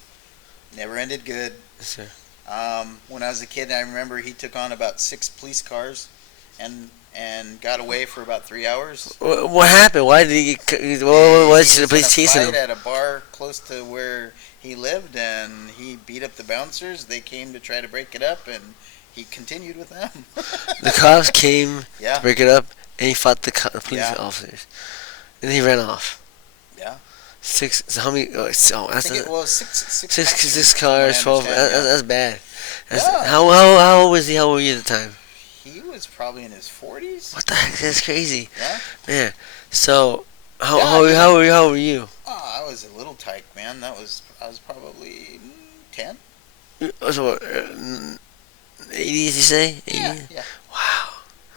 Never ended good. Yes, sir. When I was a kid, I remember he took on about 6 police cars and got away for about 3 hours. What happened? Why did he get? What's the police chasing him? He was in a fight at a bar close to where he lived, and he beat up the bouncers. They came to try to break it up, and he continued with them. The cops came Yeah. to break it up, and he fought the police Yeah. officers. And he ran off. Yeah. 6. So how many? That's I think it was six six from what I cars. 12. understand, yeah. That's bad. Yeah. How old was he? How old were you at the time? He was probably in his 40s. What the heck? That's crazy. Yeah. Man. So how Yeah, old were you? Oh, I was a little tyke, man. I was probably 10. So 80s, you say? 80? Yeah. Wow.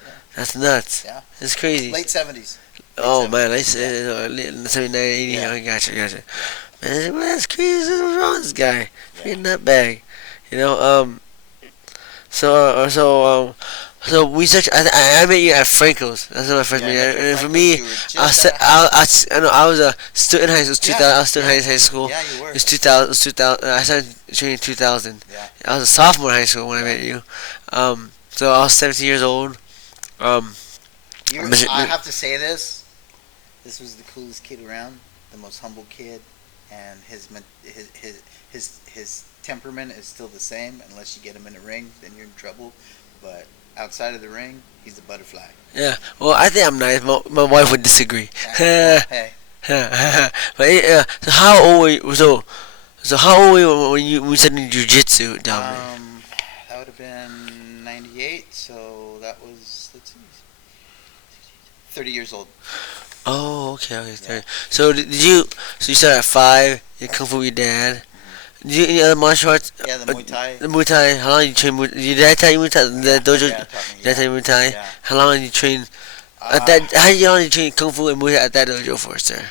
Yeah. That's nuts. Yeah. That's crazy. Late 70s. Oh 70s. man, I said 79, 80. Yeah. I gotcha. Man, that's crazy. What's wrong with this guy? Freaking nutbag. You know. So we such. I met you at Franco's. That's when I first met you. And for me, I was still in high school. It was 2000. I was still in high school. Yeah, you were. It was 2000. It was 2000. I started training in 2000. Yeah. I was a sophomore in high school when I met you. So I was 17 years old. I have to say this. This was the coolest kid around, the most humble kid, and his temperament is still the same. Unless you get him in the ring, then you're in trouble. But outside of the ring, he's a butterfly. Yeah. Well, I think I'm nice. My wife would disagree. Hey. But yeah. So how old were you? So how old were you when you started jiu-jitsu, Dominic? That would have been 98. So that was, let's see, 30 years old. Oh, okay. Yeah. So did you? So you started at 5. You kung fu with your dad. Did you any other martial arts? Yeah, the Muay Thai. The Muay Thai. How long did you train? Your dad taught you Muay Thai? The dojo. Yeah, taught me, Dad taught you Muay Thai. Yeah. How long did you train? At that, how long did you train kung fu and Muay Thai at that dojo for, sir?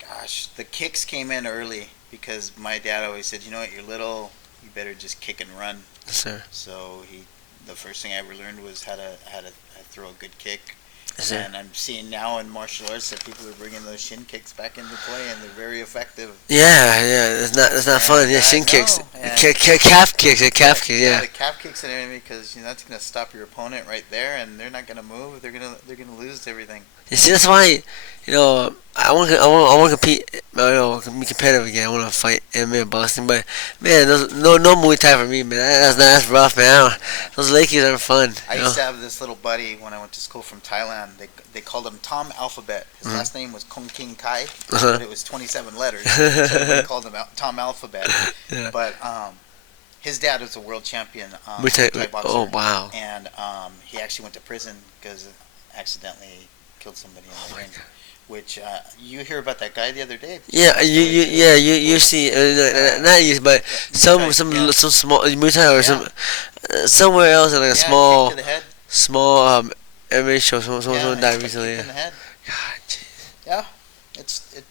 Gosh, the kicks came in early because my dad always said, you know what, you're little, you better just kick and run. Yes, sir. So the first thing I ever learned was how to throw a good kick. Yes, sir. And I'm seeing now in martial arts that people are bringing those shin kicks back into play, and they're very effective. Yeah. That's not fun. Yeah, shin kicks, calf kicks, kicks. Yeah. The calf kicks and everything, because that's gonna stop your opponent right there, and they're not gonna move. They're gonna lose everything. You see, that's why I want to compete. Be competitive again. I want to fight MMA and boxing, but man, no Muay Thai for me, man. That's rough, man. Those Lakers are fun. I used to have this little buddy when I went to school from Thailand. They called him Tom Alphabet. His last name was Kong King Kai, but it was 27 letters, so they called him Tom Alphabet. Yeah. But his dad was a world champion Muay Thai boxer. Oh wow. And he actually went to prison because accidentally killed somebody in the ring. God. Which you hear about that guy the other day? Yeah, you see, not you, but some small Muay Thai or some somewhere else in like a small kick to the head. MMA show. Someone died recently. Kick in the head. God, jeez. Yeah,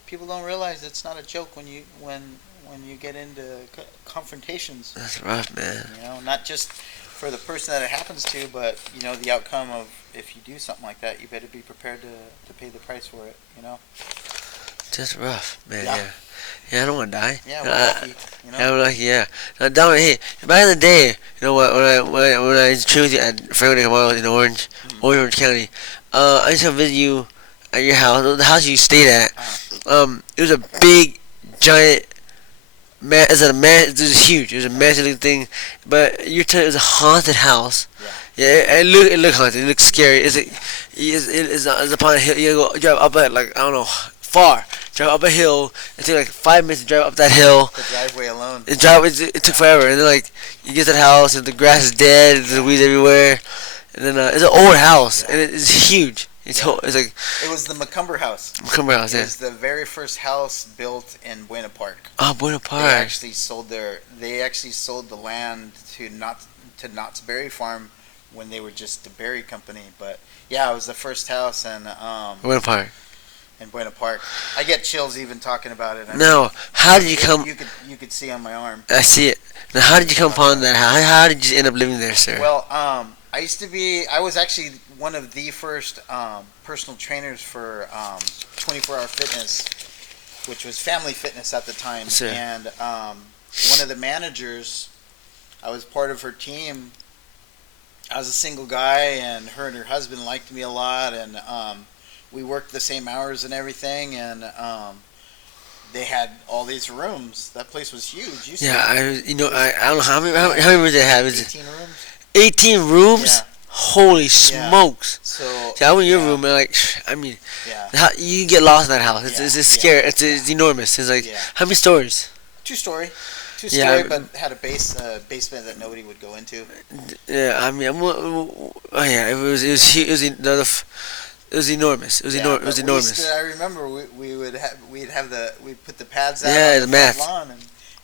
people don't realize it's not a joke when you get into confrontations. That's rough, man. Not just for the person that it happens to, but the outcome of if you do something like that, you better be prepared to pay the price for it. Just rough, man. Yeah. Yeah, I don't want to die. Yeah, we're lucky. Yeah, we're lucky. Yeah. Now, Dominic, hey, back in the day, when I trained with you at Franco in Orange County, I used to visit you at your house, the house you stayed at. It was a big, giant. It was huge. It was a massive thing, but you're telling it was a haunted house. Yeah, it looked haunted. It looked scary. It's upon a hill. You drive up it like I don't know, far. Drive up a hill. It took like 5 minutes to drive up that hill. The driveway alone. It took forever, and then like you get to the house and the grass is dead. There's weeds everywhere, and then it's an old house and it's huge. It's like it was the Macumber House. Macumber House, It yeah. was the very first house built in Buena Park. Oh, Buena Park. They actually sold the land to Knott's Berry Farm when they were just a berry company. But yeah, it was the first house in Buena Park. In Buena Park. I get chills even talking about it. No, how did you come? You could see on my arm. I see it. Now, how did you come upon that? How did you end up living there, sir? Well, I was actually one of the first personal trainers for 24-hour fitness, which was Family Fitness at the time. Sure. And one of the managers, I was part of her team. I was a single guy, and her husband liked me a lot, and we worked the same hours and everything, and they had all these rooms. That place was huge. I don't know how many rooms they have. Is 18 rooms. 18 rooms? Yeah. Holy smokes! So I went in your room and you get lost in that house. It's scary. It's enormous. It's like how many stories? Two-story, but had a basement that nobody would go into. Yeah, it was enormous. It was enormous. I remember we'd put the pads out on the mats. lawn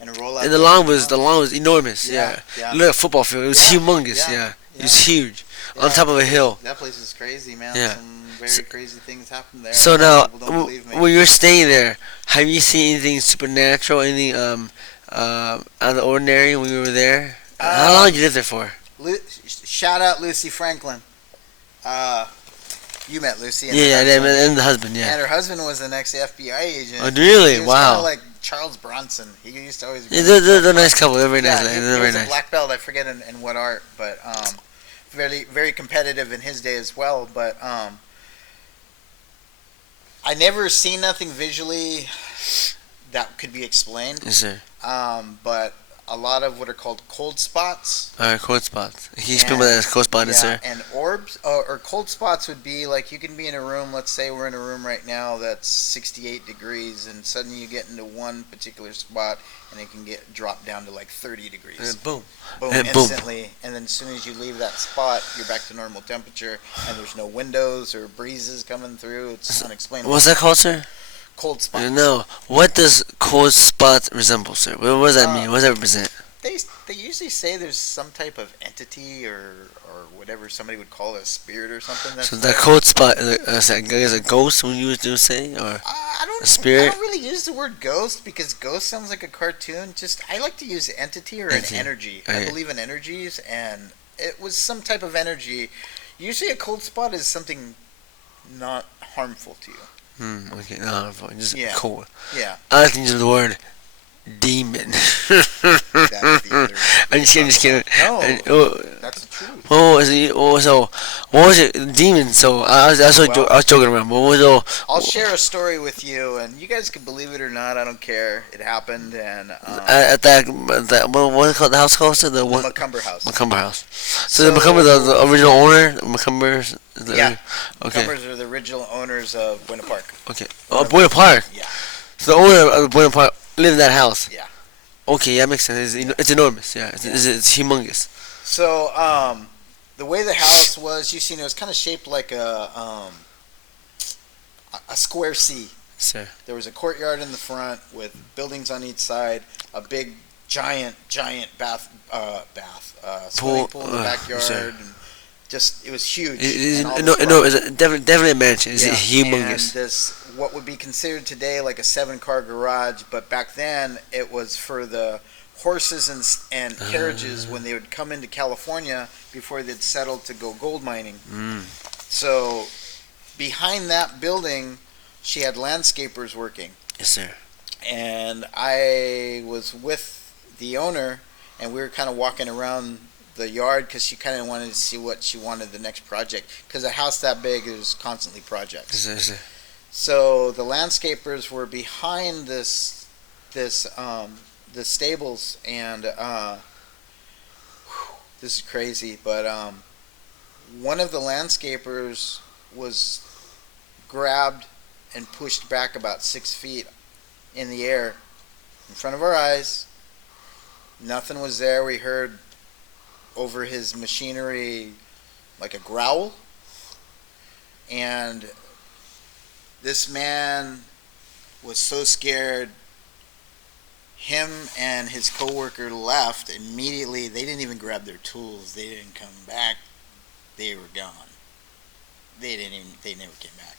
and roll out. And the lawn was enormous. Yeah. Yeah. Look at a football field. It was humongous. Yeah. It was huge. On top of a hill. That place is crazy, man. Yeah. Some very crazy things happen there. So now, People don't believe me. when you're staying there, have you seen anything supernatural, anything out of the ordinary when you were there? How long did you live there for? Shout out Lucy Franklin. You met Lucy. And Yeah, her yeah, husband. and the husband, yeah. And her husband was an ex-FBI agent. Oh, really? He was Wow. kind of like Charles Bronson. He used to always. Yeah, they're a nice couple. They're very nice. He They're very was a nice. black belt. I forget in what art, but very very competitive in his day as well. But I never seen nothing visually that could be explained. Yes, sir. But a lot of what are called cold spots. All right, cold spots. Can you explain what that is? Cold spot is, sir? And orbs or cold spots would be like you can be in a room. Let's say we're in a room right now that's 68 degrees, and suddenly you get into one particular spot, and it can get dropped down to like 30 degrees. And boom. Boom, And instantly. And then as soon as you leave that spot, you're back to normal temperature, and there's no windows or breezes coming through. It's unexplainable. What's that called, sir? Cold spot. No. What does cold spot resemble, sir? What does that mean? What does that represent? They usually say there's some type of entity or whatever somebody would call a spirit or something. That's So the cold spot is a ghost when you do say, or a spirit? I don't really use the word ghost because ghost sounds like a cartoon. I like to use entity or an energy. Okay. I believe in energies, and it was some type of energy. Usually a cold spot is something not harmful to you. Okay, no, just cold. Yeah. I like to use the word demon. That's the other. I'm just kidding. No, Oh, that's the truth. so what was it? Demon. So I was joking around. But what was it? I'll share a story with you, and you guys can believe it or not. I don't care. It happened, and At that what is it called? The house called? The what? Macumber House. Macumber House. So the Macumber, the original owner, Macumber's. Yeah. Okay. Macumbers are the original owners of Buena Park. Okay. Oh, Buena Park. Yeah. So the owner of Buena Park lived in that house. Yeah. Okay, that makes sense. It's enormous. Yeah, it's humongous. So the way the house was, you've seen it was kind of shaped like a square C. Sir. There was a courtyard in the front with buildings on each side, a big giant swimming pool in the backyard. Sure. And just it was huge. It's definitely a mansion. It's humongous. And this what would be considered today like a 7-car garage, but back then it was for the horses and carriages when they would come into California before they'd settled to go gold mining. So behind that building, she had landscapers working. Yes, sir. And I was with the owner, and we were kind of walking around the yard because she kind of wanted to see what she wanted the next project. Because a house that big, there's constantly projects. Yes, sir. So the landscapers were behind the stables, and this is crazy, but one of the landscapers was grabbed and pushed back about 6 feet in the air in front of our eyes. Nothing was there. We heard over his machinery like a growl, and this man was so scared. Him and his coworker left immediately. They didn't even grab their tools. They didn't come back. They were gone. They never came back.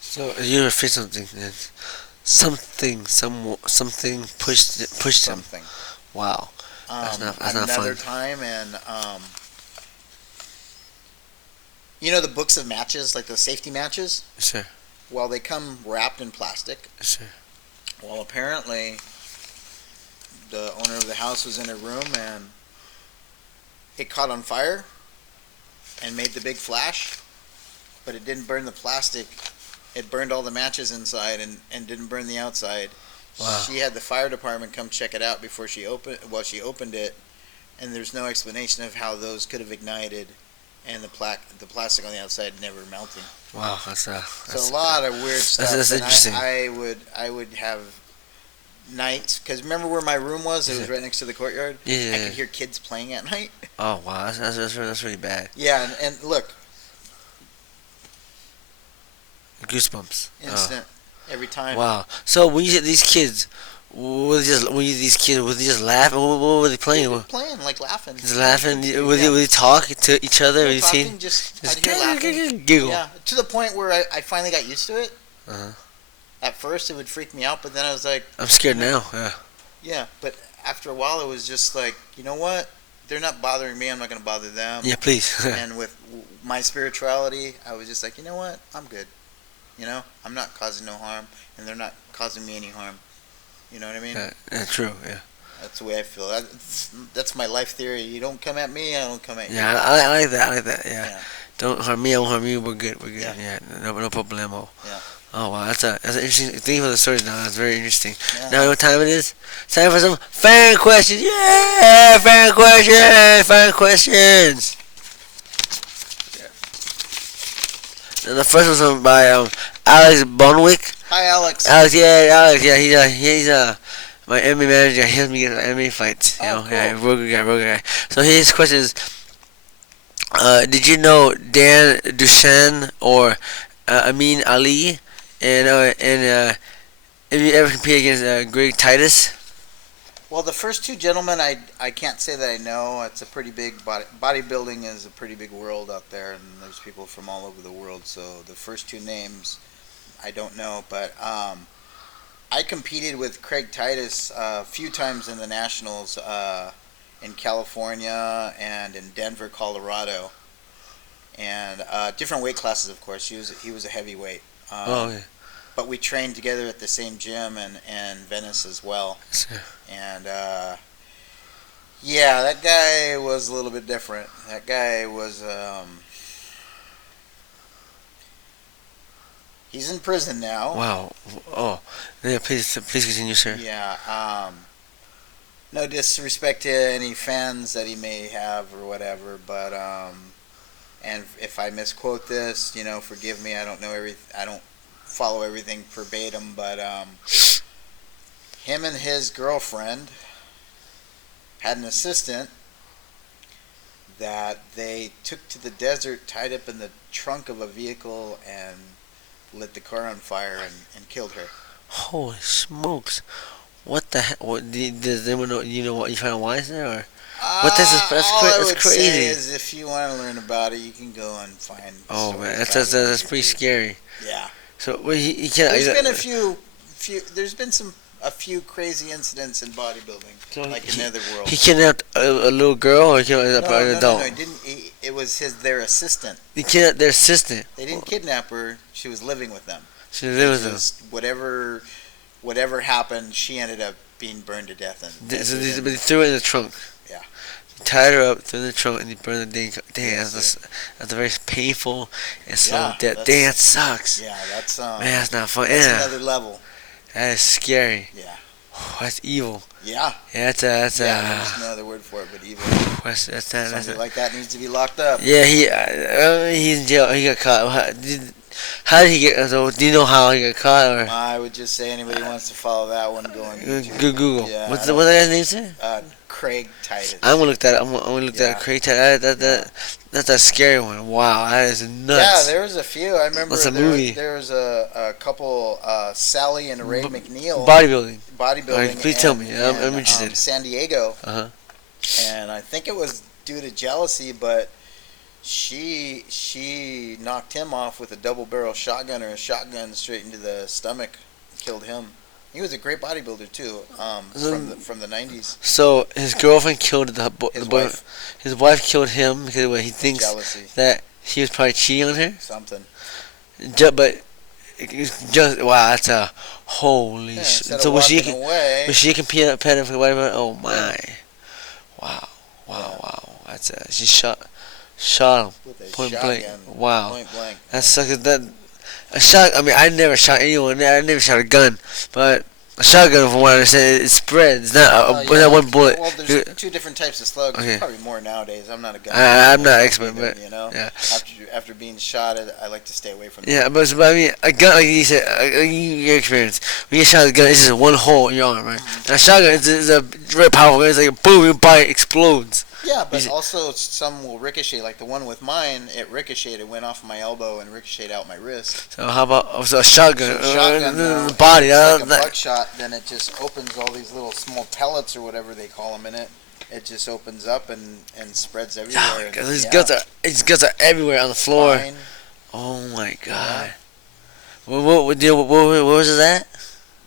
So you ever feel something? Something pushed him. Something. Wow. That's not fun. Another time, and you know the books of matches, like the safety matches? Sure. Well, they come wrapped in plastic. Sure. Well, apparently, the owner of the house was in a room, and it caught on fire and made the big flash, but it didn't burn the plastic. It burned all the matches inside and didn't burn the outside. Wow. She had the fire department come check it out before she opened it, and there's no explanation of how those could have ignited, and the plastic on the outside never melting. Wow, so a lot of weird stuff. That's interesting. I would have nights, because remember where my room was? It was right next to the courtyard. Yeah. I could hear kids playing at night. Oh wow, that's really bad. Yeah, and look, goosebumps. instant every time. Wow. So when you said these kids, were they just laughing? What were they playing? They were playing, like laughing. Just laughing. Would they talk to each other? They talking, I'd hear laughing. Giggle. Yeah, to the point where I finally got used to it. Uh-huh. At first, it would freak me out, but then I was like, I'm scared now. Yeah. Yeah, but after a while, it was just like, you know what? They're not bothering me. I'm not going to bother them. Yeah, please. And with my spirituality, I was just like, you know what, I'm good. You know, I'm not causing no harm, and they're not causing me any harm. You know what I mean? Yeah, true. Yeah. That's the way I feel. That's my life theory. You don't come at me, I don't come at you. Yeah, I like that. I like that. Yeah. Yeah. Don't harm me. I won't harm you. We're good. We're good. Yeah. Yeah. No problemo. Yeah. Oh wow, that's an interesting. Thank you for the stories. Now that's very interesting. Yeah. Now what time it is? It's time for some fan questions. Yeah, fan questions. Fan questions. And the first one's by Alex Bonwick. Hi, Alex. Alex, yeah, he's my MMA manager. He helps me get MMA fights. You know, cool. yeah, real good guy. So his question is, did you know Dan Duchenne or Amin Ali, and have you ever competed against Greg Titus? Well, the first two gentlemen, I can't say that I know. It's a pretty big bodybuilding is a pretty big world out there, and there's people from all over the world. So the first two names, I don't know. But I competed with Craig Titus a few times in the nationals in California and in Denver, Colorado, and different weight classes, of course. He was a heavyweight. Okay. But we trained together at the same gym in Venice as well. Sure. And yeah, that guy was a little bit different. That guy was he's in prison now. Wow. Oh, yeah. Please continue, sir. Yeah. No disrespect to any fans that he may have or whatever, but and if I misquote this, you know, forgive me. I don't know I don't follow everything verbatim, but him and his girlfriend had an assistant that they took to the desert, tied up in the trunk of a vehicle, and lit the car on fire and killed her. Holy smokes! What the heck? Does anyone know? You know what you find why is there or? What this is? All I would crazy. say is, if you want to learn about it, you can go and find. Oh man, that's pretty scary. Yeah. So well, he can't. There's been There's been a few crazy incidents in bodybuilding, So like in other worlds. He kidnapped a little girl or he kidnapped an adult? No, he didn't. It was their assistant. He kidnapped their assistant. They didn't kidnap her. She was living with them. She was living with them. Whatever happened, she ended up being burned to death. But he threw it in the trunk. Yeah. He tied her up, threw it in the trunk, and he burned the thing. Damn, Yes, that's a very painful and slow Yeah, death. Damn, that sucks. Yeah, that's Man, that's not fun. that's Yeah, another level. that is scary. Yeah. That's evil. Yeah. Yeah, There's no other word for it but evil. Something like that needs to be locked up. Yeah, he's in jail. He got caught. How did he get? So, do you know how he got caught? Or I would just say anybody wants to follow that one, go on YouTube. Google. Yeah, What's the guy's name? Say? Craig Titus. I'm gonna look that up. I'm gonna look that up. Craig Titus. That's a scary one. Wow, that is nuts. Yeah, there was a few. I remember That's a movie. There was a couple, Sally and Ray McNeil. Bodybuilding. Bodybuilding. Please tell me. I'm interested. San Diego. Uh huh. And I think it was due to jealousy, but she knocked him off with a double barrel shotgun or a shotgun straight into the stomach, killed him. He was a great bodybuilder too, from the 90s. So his girlfriend killed the His boy. wife. His wife killed him because he thinks Jealousy. that he was probably cheating on her. Something. But it's just wow, that's a holy. Yeah, So was she competitive for whatever? Oh my, wow. That's she shot him With a point shotgun. blank. Wow, Point blank. that sucks. That a shot. I mean, I never shot anyone. I never shot a gun, but a shotgun, from what I understand, it spreads. It's not not one bullet. Well, there's two different types of slugs. Okay. There's probably more nowadays. I'm not a gun. I'm not expert, either, but you know, yeah. After being shot, I like to stay away from that. Yeah, but I mean, a gun, like you said, your experience. When you shot a gun, it's just one hole in your arm, right? And a shotgun is a very powerful gun. It's like a boom, your body explodes. Yeah, but also some will ricochet. Like the one with mine, it ricocheted, went off my elbow and ricocheted out my wrist. So how about a shotgun? The Body. Like a buckshot, then it just opens all these little small pellets or whatever they call them in it. It just opens up and spreads everywhere. Yeah, these guns are everywhere on the floor. Fine. Oh my god. Yeah. What was it at?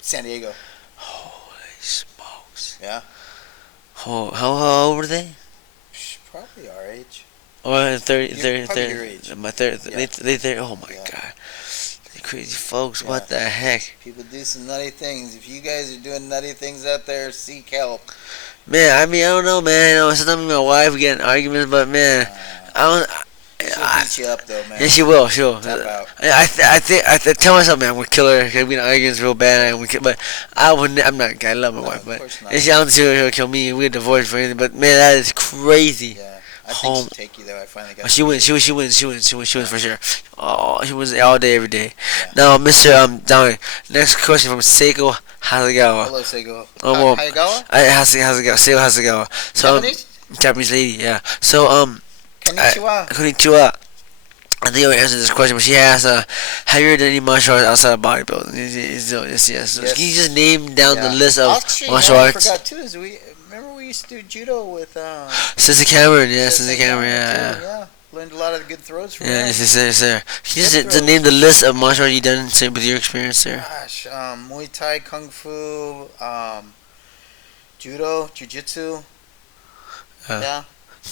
San Diego. Holy smokes. Yeah. Oh, how old were they? Probably our age. Or 30, You're 30, probably your 30, age. my 30, Yeah. late 30, oh my Yeah. god. You crazy folks, Yeah. what the heck? People do some nutty things. If you guys are doing nutty things out there, seek help. Man, I mean, I don't know, man. You know, sometimes my wife get in arguments, but man, I don't. She'll beat you up though, man. Yeah, she will. She will. Tap out. I tell myself, man, I'm gonna kill her. Cause we in arguments real bad. But I wouldn't. I'm not. I love my No, wife, of but course not. and she, I don't see her kill me. We're divorced for anything. But man, that is crazy. Yeah, I think Home. she'll take you though. I finally got. Oh, she wins. She wins for sure. Oh, she wins all day, every day. Yeah. Now, Mr. Dominic. Next question from Seiko Hasegawa. Hello, Seigo. Well, Hayagawa? Hasegawa. Seiko Hasegawa. So, Japanese? Japanese lady. Yeah. So, Konnichiwa. Konnichiwa. I think I'll answer this question, but she asked, have you ever done any martial arts outside of bodybuilding? Yes. So Yes. can you just name down the Yeah. list of Actually, martial I arts? forgot too. Is remember we used to do judo with Sensei Cameron, yeah, Sensei Sensei Cameron, Cameron, yeah. too, yeah. Learned a lot of good throws from Yeah, him. yes, sir. Can you Good just name the list of martial arts you done with your experience there? Gosh, Muay Thai, Kung Fu, Judo, Jiu-Jitsu. Yeah.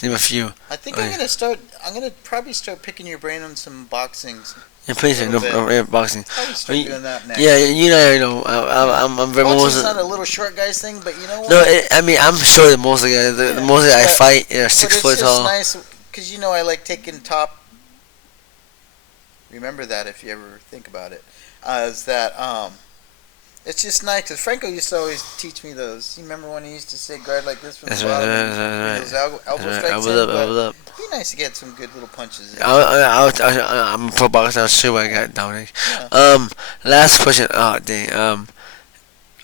Name a few. I think Oh, I'm yeah. gonna start. I'm gonna probably start picking your brain on some boxing. Yeah, please, A no, little no, boxing. Probably start you- doing that next. Yeah, you know, I'm very Boxing's most. not a little short guys thing, but you know what? No, I mean, I'm shorter than most of the guys. The Yeah, most I but- fight, but 6 it's foot just tall. nice because I like taking top. Remember that if you ever think about it, is that it's just nice because Franco used to always teach me those. You remember when he used to say guard like this from That's the right, bottom, that's and right. those elbow That's right. strikes I was in, up, I but was up. it'd be nice to get some good little punches. In. I'm a pro boxer. I'll show you what I got, Dominic. Yeah. Last question. Oh, dang.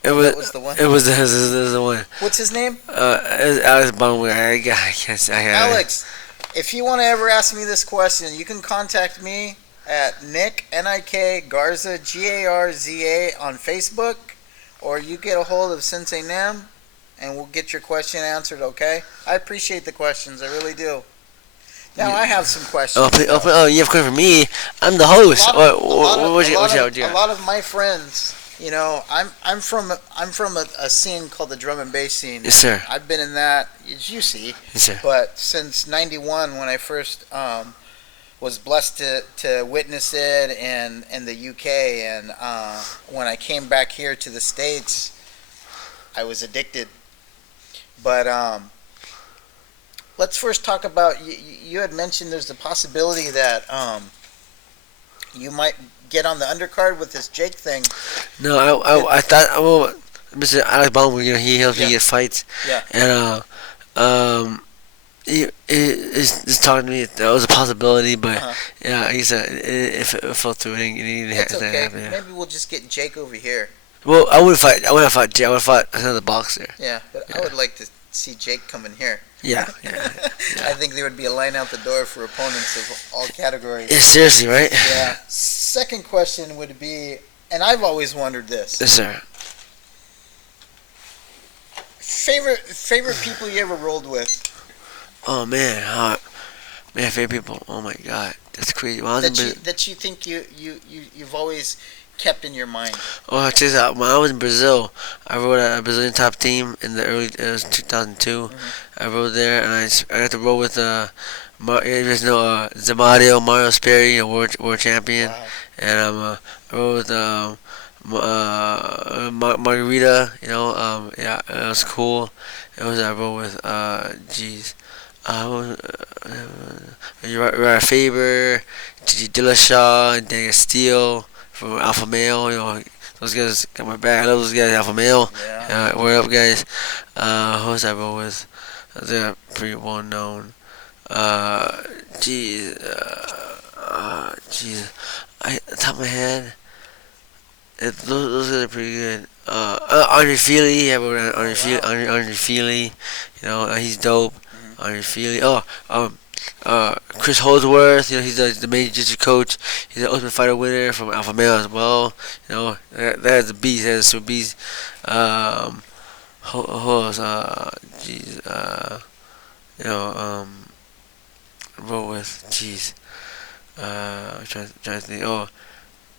It was. That was the one. It was the one. What's his name? It was Alex Bumway. I can't say. Alex. If you want to ever ask me this question, you can contact me at Nick Garza Garza on Facebook, or you get a hold of Sensei Nam, and we'll get your question answered. Okay? I appreciate the questions. I really do. Now I have some questions. You have a question for me? I'm the host. A lot of my friends, I'm from a scene called the drum and bass scene. Yes, sir. I've been in that, as you see. Yes, sir. But since '91, when I first was blessed to witness it in the UK, and when I came back here to the States, I was addicted. But let's first talk about, you had mentioned there's the possibility that you might get on the undercard with this Jake thing. No, I thought, Mr. Alex Bumway, he helps me get fights. Yeah. And, he's talking to me. That was a possibility, but yeah, he said if it fell through, it didn't It's okay. happen. Yeah. Maybe we'll just get Jake over here. Well, I wouldn't fight Jay. I would fight another boxer. Yeah, but I would like to see Jake come in here. Yeah. I think there would be a line out the door for opponents of all categories. Yeah, seriously, right? Yeah. Second question would be, and I've always wondered this. Yes, sir. Favorite people you ever rolled with? Oh man, favorite people. Oh my God, that's crazy. When I was That you think you've always kept in your mind. Oh, check this out. When I was in Brazil, I rode a Brazilian top team in the early. It was 2002. I rode there, and I got to roll with there's no Zamario Mario Sperry, a world champion, Wow. and I rode with Margarita. Yeah, it was cool. It was I rode with Uriah Faber, Gigi Dillashaw, Daniel Steele from Alpha Male. Those guys got my back. I love those guys, Alpha Male. Yeah. What up, guys? Who was I roll with? They're pretty well known. Jeez. At the top of my head, those guys are pretty good. Andre Feely, I wrote Andre Feely. He's dope. Andre Feely. Chris Holdsworth, he's the main jiu-jitsu coach. He's the Ultimate Fighter winner from Alpha Male as well. That's a beast. That's a super beast. Who else? Roll with, I'm trying to think.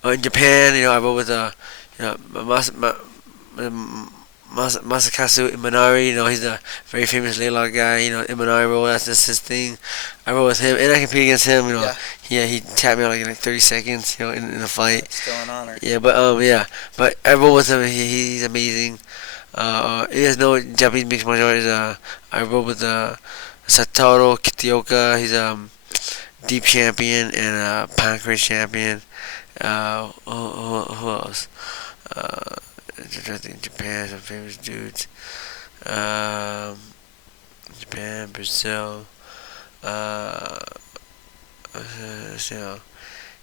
In Japan, I roll with Masakazu Imanari. He's a very famous Laylaw guy. Imanari roll. That's his thing. I roll with him, and I compete against him. He tapped me out in like 30 seconds. In the fight. That's still an honor. Yeah, but I roll with him. He's amazing. He has no Japanese mixed martial arts. I roll with Satoru Kitioka. He's deep champion and pancreas champion. Who else? Japan, some famous dudes. Japan, Brazil. Uh,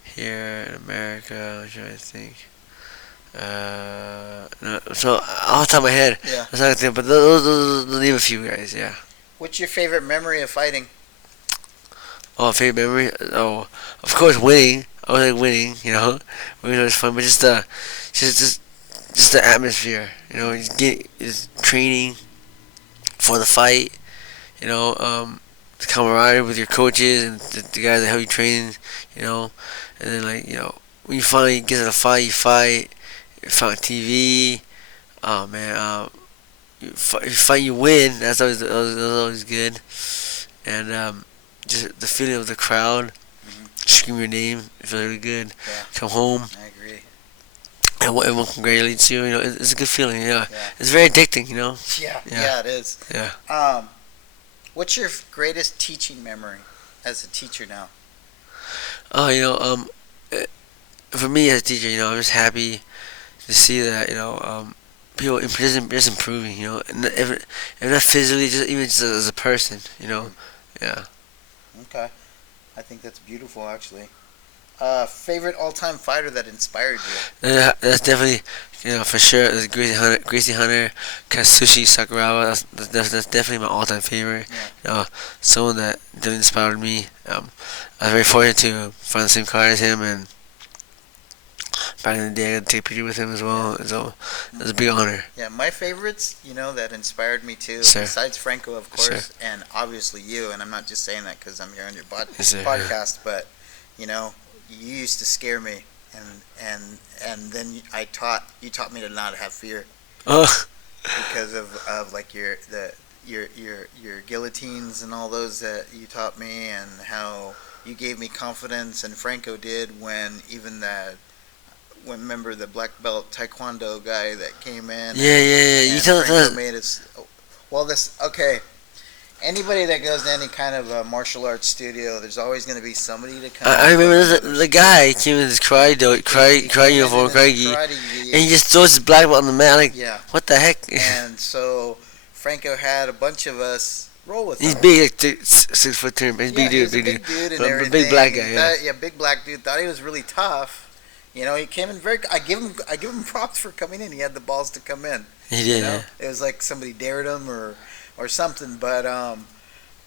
here in America, I'm trying to think. No, so off the top of my head, Yeah. that's not a thing, but those name a few guys, yeah. What's your favorite memory of fighting? Oh, favorite memory? Oh, of course, winning. I was like winning, winning was fun, but just the atmosphere, just training for the fight, the camaraderie with your coaches and the guys that help you train, and then when you finally get to the fight, you fight on TV. Oh man, you fight, you win. That's always good, and just the feeling of the crowd, scream your name, it feels really good. Yeah. Come home. I agree. And everyone congratulates you. It's a good feeling. Yeah, Yeah. it's very addicting. Yeah, it is. Yeah. What's your greatest teaching memory as a teacher now? Oh, for me as a teacher, I'm just happy to see that people just improving. And if not physically, just even just as a person. Yeah. Okay. I think that's beautiful, actually. Favorite all-time fighter that inspired you? That's definitely, for sure. There's Gracie Hunter, Katsushi Sakuraba. That's definitely my all-time favorite. Yeah. Someone that really inspired me. I was very fortunate to find the same car as him, and back in the day, I got to take a picture with him as well. So it was a big honor. Yeah, my favorites, that inspired me too, Sir. besides Franco, of course, Sure. and obviously you, and I'm not just saying that because I'm here on your Yes, sir. podcast, but, you used to scare me, and then you taught me to not have fear Oh, because of like your guillotines and all those that you taught me, and how you gave me confidence, and Franco did when remember the black belt taekwondo guy that came in. yeah. You And tell Franco us. made us. Well, okay. Anybody that goes to any kind of a martial arts studio, there's always going to be somebody to come. I remember the guy came in his karate uniform, karate gi, and he just throws his black belt on the mat. Like, Yeah. what the heck? And so Franco had a bunch of us roll with him. He's big, like 6'2", but he's big He dude, was a big dude and but everything. big black guy. Yeah. Yeah, big black dude. Thought he was really tough. He came in very. I give him props for coming in. He had the balls to come in. He did. Yeah. It was like somebody dared him or something. But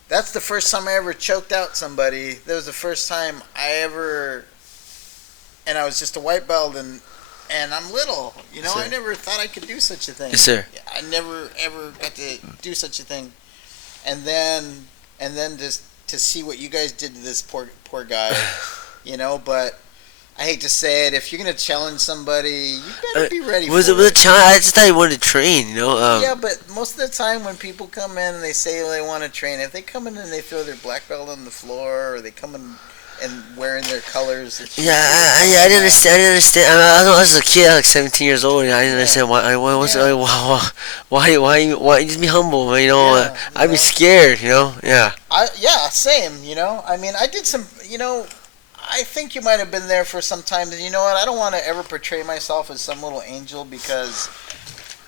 that's the first time I ever choked out somebody. That was the first time I ever. And I was just a white belt, and I'm little. Yes, sir. I never thought I could do such a thing. Yes, sir. I never ever got to do such a thing. And then just to see what you guys did to this poor guy, but I hate to say it, if you're gonna challenge somebody, you better be ready Was for it was a it. challenge? I just thought he wanted to train. Yeah, but most of the time when people come in and they say they want to train, if they come in and they throw their black belt on the floor, or they come in and wearing their colors, it's Yeah, I didn't understand. I was a kid, like 17 years old, and I didn't understand why just be humble, I'd be scared, Yeah. Same. I mean, I did some. I think you might have been there for some time. And you know what? I don't want to ever portray myself as some little angel, because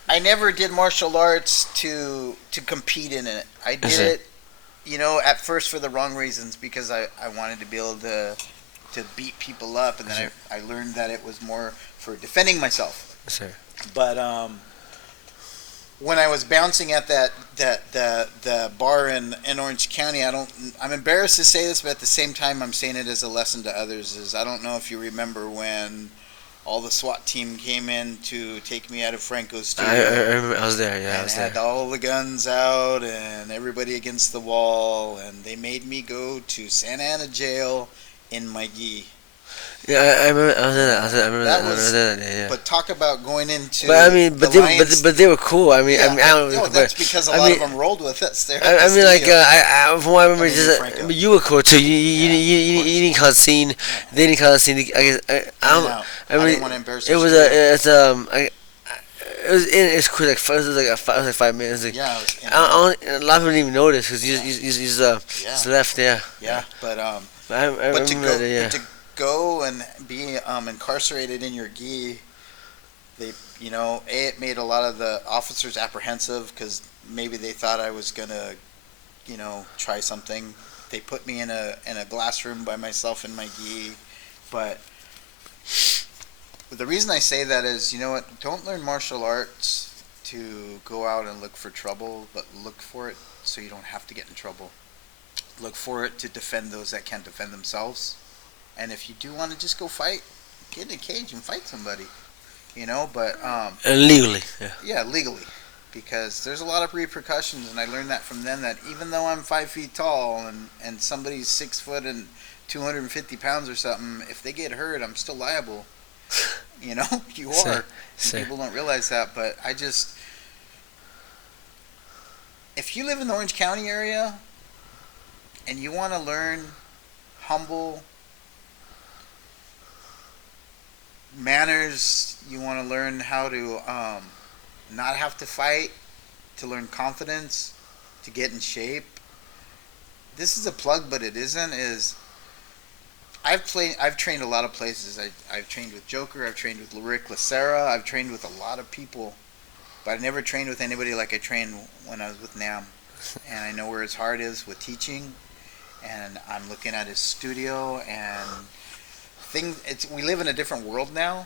I never did martial arts to compete in it. I did it, at first for the wrong reasons, because I wanted to be able to beat people up, and then I learned that it was more for defending myself. Sir. But when I was bouncing at the bar in Orange County, I'm embarrassed to say this, but at the same time I'm saying it as a lesson to others. Is I don't know if you remember when all the SWAT team came in to take me out of Franco's studio. I remember. I was there. Yeah, I was had there. all the guns out and everybody against the wall, and they made me go to Santa Ana jail in my gi. Yeah, I remember. I was in that. I remember That that. I remember was- that. Yeah. But talk about going into. But I mean, the Lions. but they were cool. I mean, Yeah, I don't. no, that's because a I lot mean, of them rolled with us there. I mean, like, from what I remember, I mean, just, Franco. I mean, you were cool too. Yeah, You didn't cause a scene. They didn't cause a scene. I guess, I don't. No, I I mean, didn't want to embarrass it our was studio. it's cool. Like, it was like 5 minutes. Like, Yeah, it was, a lot of people didn't even notice because you just left there. yeah, but I but to remember go that. Yeah. but to go and be incarcerated in your gi, they it made a lot of the officers apprehensive because maybe they thought I was gonna try something. They put me in a glass room by myself in my gi, but the reason I say that is, you know what? Don't learn martial arts to go out and look for trouble, but look for it so you don't have to get in trouble. Look for it to defend those that can't defend themselves. And if you do want to just go fight, get in a cage and fight somebody. But Legally. Yeah. yeah, legally. Because there's a lot of repercussions, and I learned that from them, that even though I'm 5 feet tall and somebody's 6 foot and 250 pounds or something, if they get hurt, I'm still liable. You are. Sure. People don't realize that, but if you live in the Orange County area and you want to learn humble manners, you want to learn how to not have to fight, to learn confidence, to get in shape. This is a plug, but it isn't. I've trained a lot of places. I've trained with Joker. I've trained with Rick Lacera. I've trained with a lot of people, but I've never trained with anybody like I trained when I was with Nam. And I know where his heart is with teaching. And I'm looking at his studio and we live in a different world now,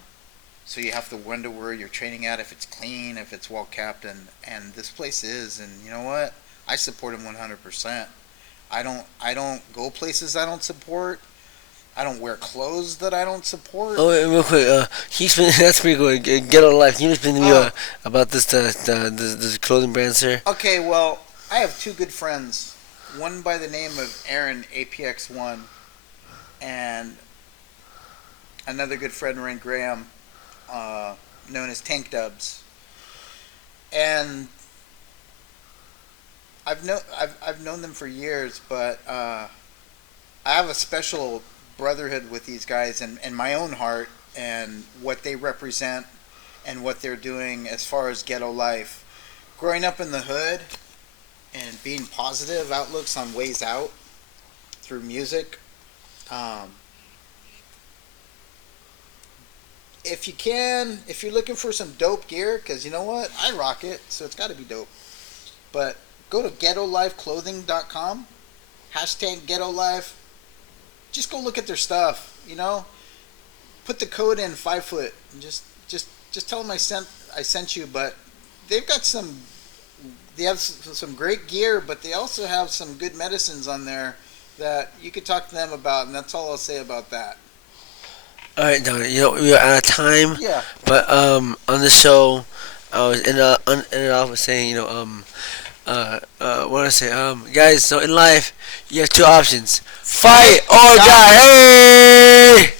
so you have to wonder where you're training at, if it's clean, if it's well kept, and this place is. And you know what? I support him 100%. I don't go places I don't support. I don't wear clothes that I don't support. Oh, wait, real quick. That's pretty good. Get on life. Can you explain to me about this clothing brand, sir? Okay, well, I have two good friends. One by the name of Aaron APX1, and another good friend, Ryan Graham, known as Tank Dubs. And I've known them for years, but I have a special brotherhood with these guys and my own heart and what they represent and what they're doing as far as ghetto life. Growing up in the hood and being positive outlooks on ways out through music. If you can, if you're looking for some dope gear, because you know what? I rock it, so it's got to be dope. But go to ghettolifeclothing.com, #ghettolife. Just go look at their stuff, Put the code in 5 foot and just tell them I sent you. But they have some great gear, but they also have some good medicines on there that you could talk to them about, and that's all I'll say about that. All right, Dominic. We are out of time. Yeah. But on the show, I was ended off with saying, what do I say? Guys, so in life, you have two options: fight or die. Hey!